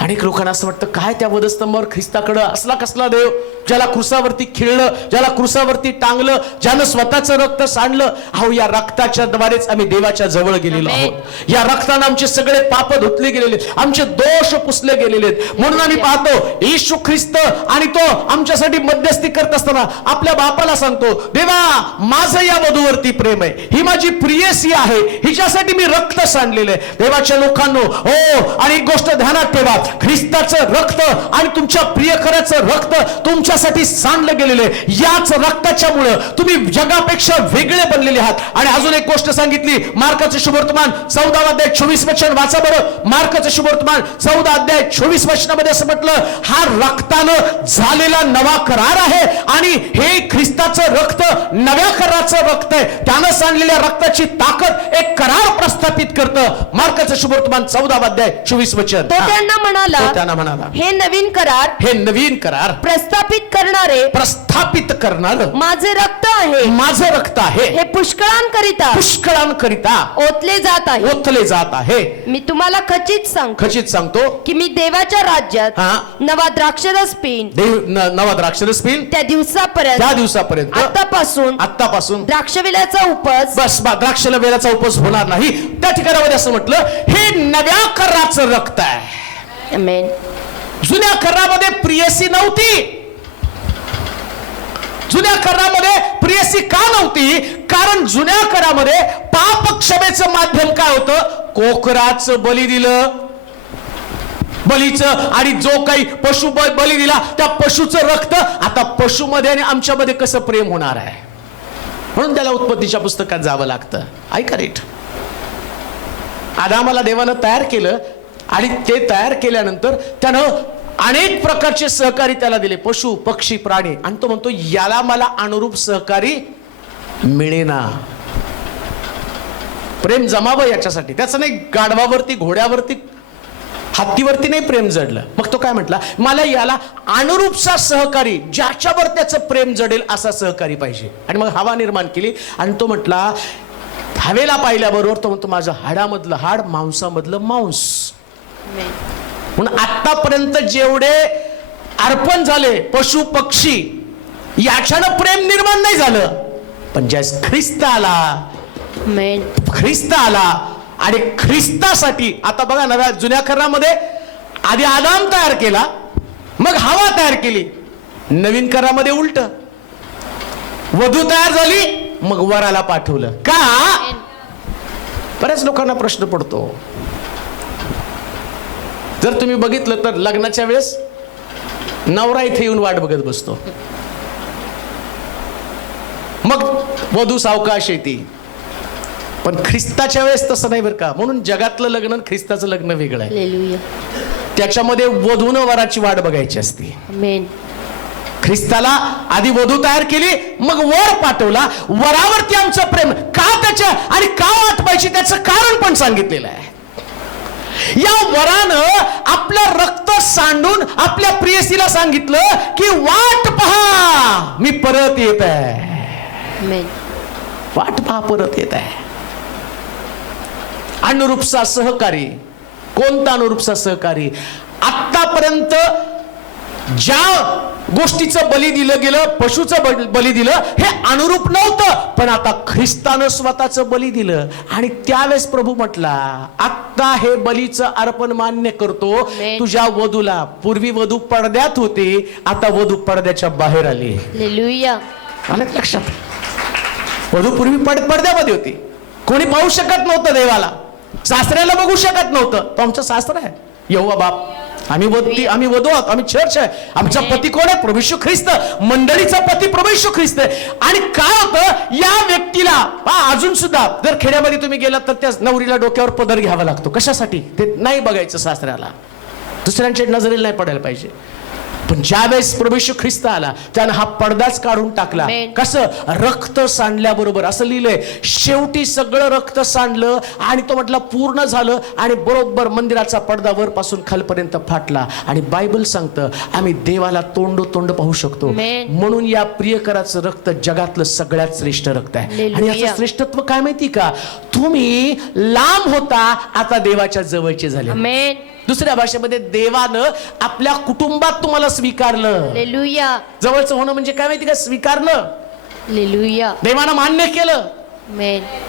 अनेक लोकांना असं वाटतं काय त्या वधस्तंभावर ख्रिस्ताकडं असला कसला देव, ज्याला क्रुसावरती खिळलं, ज्याला क्रुसावरती टांगलं, ज्यानं स्वतःचं रक्त सांडलं. अहो या रक्ताच्या द्वारेच आम्ही देवाच्या जवळ गेलेलो आहोत. या रक्ताने आमचे सगळे पाप धुतले गेलेले, आमचे दोष पुसले गेलेले आहेत. म्हणून आम्ही पाहतो येशू ख्रिस्त आणि तो आमच्यासाठी मध्यस्थी करत असताना आपल्या बापाला सांगतो, देवा माझं या वधूवरती प्रेम आहे, ही माझी प्रियसी आहे, हिच्यासाठी मी रक्त सांडलेलं आहे. देवाच्या लोकांनो हो, आणि एक गोष्ट ध्यानात ठेवा, ख्रिस्ताचं रक्त आणि तुमच्या प्रियकराचं रक्त तुमच्यासाठी सांडलं गेलेलं आहे. याच रक्ताच्या मुळे तुम्ही जगापेक्षा वेगळे बनलेले आहात. आणि अजून एक गोष्ट सांगितली, मार्काचं शुभवर्तमान 14 अध्याय 24 वचन वाचा बरं. मार्काचं शुभवर्तमान 14 अध्याय 24 वचनामध्ये असं म्हटलं, हा रक्तानं झालेला नवा करार आहे आणि हे ख्रिस्ताचं रक्त नव्या कराराचं रक्त आहे. त्यानं सांडलेल्या रक्ताची ताकद एक करार प्रस्थापित करतं. मार्काचं शुभवर्तमान 14 अध्याय 24 वचन. तो त्यांना म्हणाला, हे नवीन करार प्रस्थापित करणार माझे रक्त आहे हे पुष्कळांकरिता ओतले जात आहे. मी तुम्हाला खचित सांगतो की मी देवाच्या राज्यात नवा द्राक्षरस पिईन त्या दिवसापर्यंत आतापासून द्राक्षवेलाचा उपज द्राक्षवेलाचा उपज होणार नाही. त्या ठिकाणामध्ये असं म्हटलं, हे नव्या कराराचं रक्त आहे. आमेन. जुन्या करारामध्ये प्रियसी नव्हती. जुन्या करारामध्ये प्रियसी का नव्हती? कारण जुन्या करारामध्ये पाप क्षमेचं माध्यम काय होतं? कोकराचं बली दिलं, बलीचं, आणि जो काही पशु बली दिला त्या पशुचं रक्त. आता पशुमध्ये आणि आमच्यामध्ये कसं प्रेम होणार आहे? म्हणून त्याला उत्पत्तीच्या पुस्तकात जावं लागतं. ऐका नीट, आदामाला देवानं तयार केलं आणि ते तयार केल्यानंतर त्यानं अनेक प्रकारचे सहकारी त्याला दिले, पशु पक्षी प्राणी, आणि तो म्हणतो याला मला अनुरूप सहकारी मिळेना. प्रेम जमावं याच्यासाठी, त्याचं नाही गाढवावरती, घोड्यावरती, हत्तीवरती नाही प्रेम जडलं. मग तो काय म्हटला, मला याला अनुरूपचा सहकारी, ज्याच्यावर त्याचं प्रेम जडेल असा सहकारी पाहिजे. आणि मग हवा निर्माण केली आणि तो म्हटला, हवेला पाहिल्याबरोबर तो म्हणतो माझं हाडामधलं हाड, मांसामधलं मांस. म्हणून आतापर्यंत जेवढे अर्पण झाले पशु पक्षी, याच्यानं प्रेम निर्माण नाही झालं. पण ज्यास ख्रिस्त आला आणि ख्रिस्तासाठी, आता बघा नव्या जुन्या करारामध्ये आधी आदाम तयार केला, मग हवा तयार केली. नवीन करारामध्ये उलट, वधू तयार झाली मग वराला पाठवलं. का? बऱ्याच लोकांना प्रश्न पडतो. जर तुम्ही बघितलं तर लग्नाच्या वेळेस नवरा इथे येऊन वाट बघत बसतो, मग वधू सावकाश येते. पण ख्रिस्ताच्या वेळेस तसं नाही बरं का. म्हणून जगातलं लग्न आणि ख्रिस्ताचं लग्न वेगळं आहे. त्याच्यामध्ये वधूनं वराची वाट बघायची असते. आमेन. ख्रिस्ताला आधी वधू तयार केली, मग वर पाठवला. वरावरती आमचं प्रेम का, त्याच्या आणि का वाट पाहिजे त्याचं कारण पण सांगितलेलं आहे. या वरानं आपलं रक्त सांडून आपल्या प्रियसीला सांगितलं की वाट पहा, मी परत येत आहे. वाट पहा, परत येत आहे. अनुरूपचा सहकारी. कोणता अनुरूपचा सहकारी? आतापर्यंत ज्या गोष्टीचं बली दिलं गेलं, पशुचं बली दिलं, हे अनुरूप नव्हतं. पण आता ख्रिस्तानं स्वतःचं बली दिलं आणि त्यावेळेस प्रभू म्हटला, आता हे बलीचं अर्पण मान्य करतो तुझ्या वधूला. पूर्वी वधू पडद्यात होती, आता वधू पडद्याच्या बाहेर आली. हालेलुया. आलं लक्षात? वधू पूर्वी पडद्यामध्ये होती, कोणी पाहू शकत नव्हतं देवाला, सासऱ्याला बघू शकत नव्हतं. तो आमचं सासरा आहे, यहोवा बाप. आम्ही वधू आहोत, आम्ही चर्च आहे. आमचा पती कोण आहे? प्रभू येशू ख्रिस्त. मंडळीचा पती प्रभू येशू ख्रिस्त आहे. आणि काय होतं या व्यक्तीला अजून सुद्धा जर खेड्यामध्ये तुम्ही गेलात तर त्या नवरीला डोक्यावर पदर घ्यावा लागतो. कशासाठी? ते नाही बघायचं सासऱ्याला, दुसऱ्यांच्या नजरेला नाही पडायला पाहिजे. पण ज्यावेळेस प्रभू येशू ख्रिस्त आला त्यानं हा पडदाच काढून टाकला. कसं? रक्त सांडल्याबरोबर. असं लिहिलंय, शेवटी सगळं रक्त सांडलं आणि तो म्हटला पूर्ण झालं. आणि बरोबर मंदिराचा पडदा वरपासून खालपर्यंत फाटला. आणि बायबल सांगतं आम्ही देवाला तोंड पाहू शकतो. म्हणून या प्रियकराचं रक्त जगातलं सगळ्यात श्रेष्ठ रक्त आहे. आणि याचं श्रेष्ठत्व काय माहिती का? तुम्ही लांब होता, आता देवाच्या जवळचे झाले. दुसऱ्या भाषेमध्ये देवानं आपल्या कुटुंबात तुम्हाला स्वीकारलं. जवळचं होणं म्हणजे काय माहिती का? स्वीकारलं. देवानं मान्य केलं.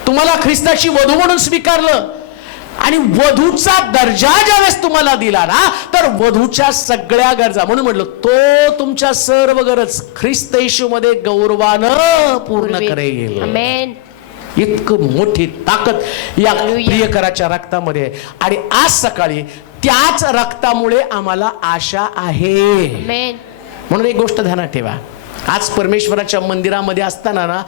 तुम्हाला ख्रिस्ताची वधू म्हणून स्वीकारलं. आणि वधूचा दर्जा ज्यावेळेस तुम्हाला दिला ना, तर वधूच्या सगळ्या गरजा, म्हणून म्हटलं तो तुमच्या सर्व गरज ख्रिस्त येशूमध्ये गौरवानं पूर्ण करेल. इतकं मोठी ताकद या प्रियकराच्या रक्तामध्ये. आणि आज सकाळी त्याच रक्तामुळे आम्हाला आशा आहे. म्हणून एक गोष्ट ध्यानात ठेवा, आज परमेश्वराच्या मंदिरामध्ये असताना ना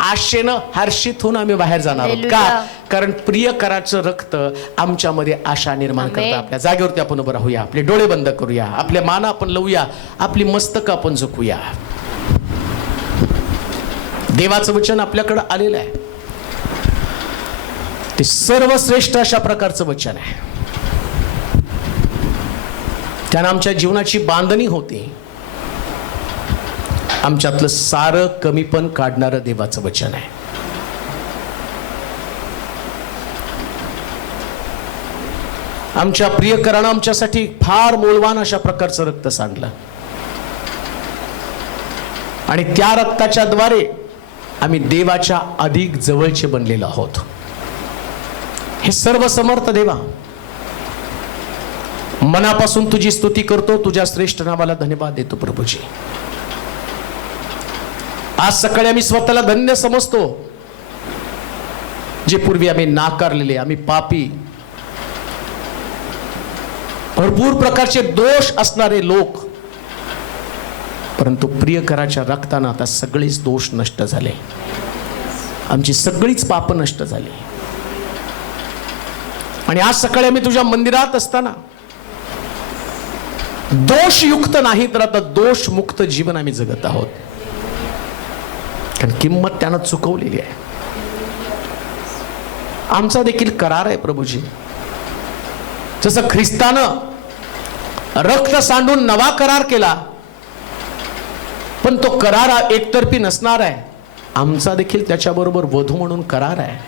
आशेनं हर्षित होऊन आम्ही बाहेर जाणार आहोत. का? कारण प्रियकराचं रक्त आमच्यामध्ये आशा निर्माण करतं. आपल्या जागेवरती आपण उभं राहूया, आपले डोळे बंद करूया, आपल्या मान आपण लावूया, आपली मस्तक आपण झुकूया. देवाचं वचन आपल्याकडे आलेलं आहे. ते सर्वश्रेष्ठ अशा प्रकारचं वचन आहे. त्यानं आमच्या जीवनाची बांधणी होते. आमच्यातलं सारं कमीपण काढणारं देवाचं वचन आहे. आमच्या प्रियकरानं आमच्यासाठी फार मौल्यवान अशा प्रकारचं रक्त सांडलं. आणि त्या रक्ताच्या द्वारे आम्ही देवाच्या अधिक जवळचे बनलेलो आहोत. हे सर्व समर्थ देवा, मनापासून तुझी स्तुती करतो. तुझ्या श्रेष्ठ नावाला धन्यवाद देतो प्रभूजी. आज सकाळी आम्ही स्वतःला धन्य समजतो, जे पूर्वी आम्ही नाकारलेले, आम्ही पापी, भरपूर प्रकारचे दोष असणारे लोक, परंतु प्रियकराच्या रक्तानं आता सगळेच दोष नष्ट झाले. आमची सगळीच पाप नष्ट झाली. आणि आज सकाळी आम्ही तुझ्या मंदिरात असताना दोषयुक्त नाही तर आता दोषमुक्त जीवन आम्ही जगत आहोत. कारण किंमत त्यानं चुकवलेली आहे. आमचा देखील करार आहे प्रभूजी. जसं ख्रिस्तानं रक्त सांडून नवा करार केला, पण तो करार एकतर्फी नसणार आहे. आमचा देखील त्याच्याबरोबर वधू म्हणून करार आहे.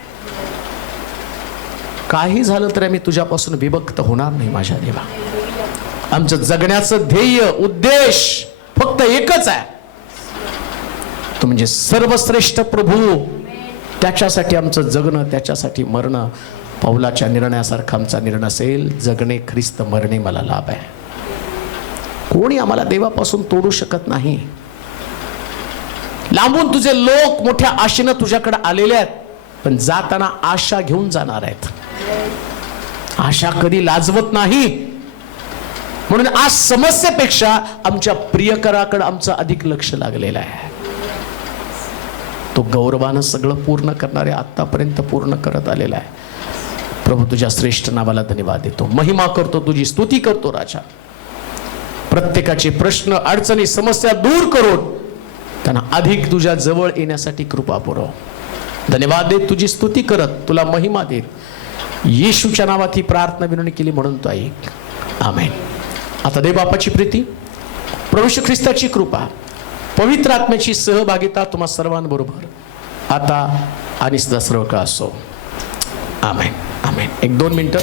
काही झालं तर आम्ही तुझ्यापासून विभक्त होणार नाही माझ्या देवा. आमचं जगण्याचं ध्येय, उद्देश फक्त एकच आहे, तो म्हणजे सर्वश्रेष्ठ प्रभू. त्याच्यासाठी आमचं जगणं, त्याच्यासाठी मरणं. पौलाच्या निर्णयासारखा आमचा निर्णय असेल, जगणे ख्रिस्त, मरणे मला लाभ आहे. कोणी आम्हाला देवापासून तोडू शकत नाही. लांबून तुझे लोक मोठ्या आशेनं तुझ्याकडे आलेले आहेत, पण जाताना आशा घेऊन जाणार आहेत. आशा कधी लाजवत नाही. म्हणून आज समस्येपेक्षा आमच्या प्रियकराकडे आमचं अधिक लक्ष लागलेलं आहे. तो गौरवानं सगळं पूर्ण करणारे आतापर्यंत पूर्ण करत आलेला आहे. प्रभू तुझ्या श्रेष्ठ नावाला धन्यवाद देतो, महिमा करतो, तुझी स्तुती करतो राजा. प्रत्येकाचे प्रश्न, अडचणी, समस्या दूर करून त्यांना अधिक तुझ्या जवळ येण्यासाठी कृपा पुरव. धन्यवाद देत, तुझी स्तुती करत, तुला महिमा देत, येशूच्या नावात ही प्रार्थना विनंती केली म्हणून तो ऐक. आमेन. आता देव बापाची प्रीती, प्रभू येशू ख्रिस्ताची कृपा, पवित्र आत्म्याची सहभागिता तुम्हा सर्वांबरोबर आता आणि सदा सर्व काळ असो. आमेन. आमेन. 1-2 मिनिटं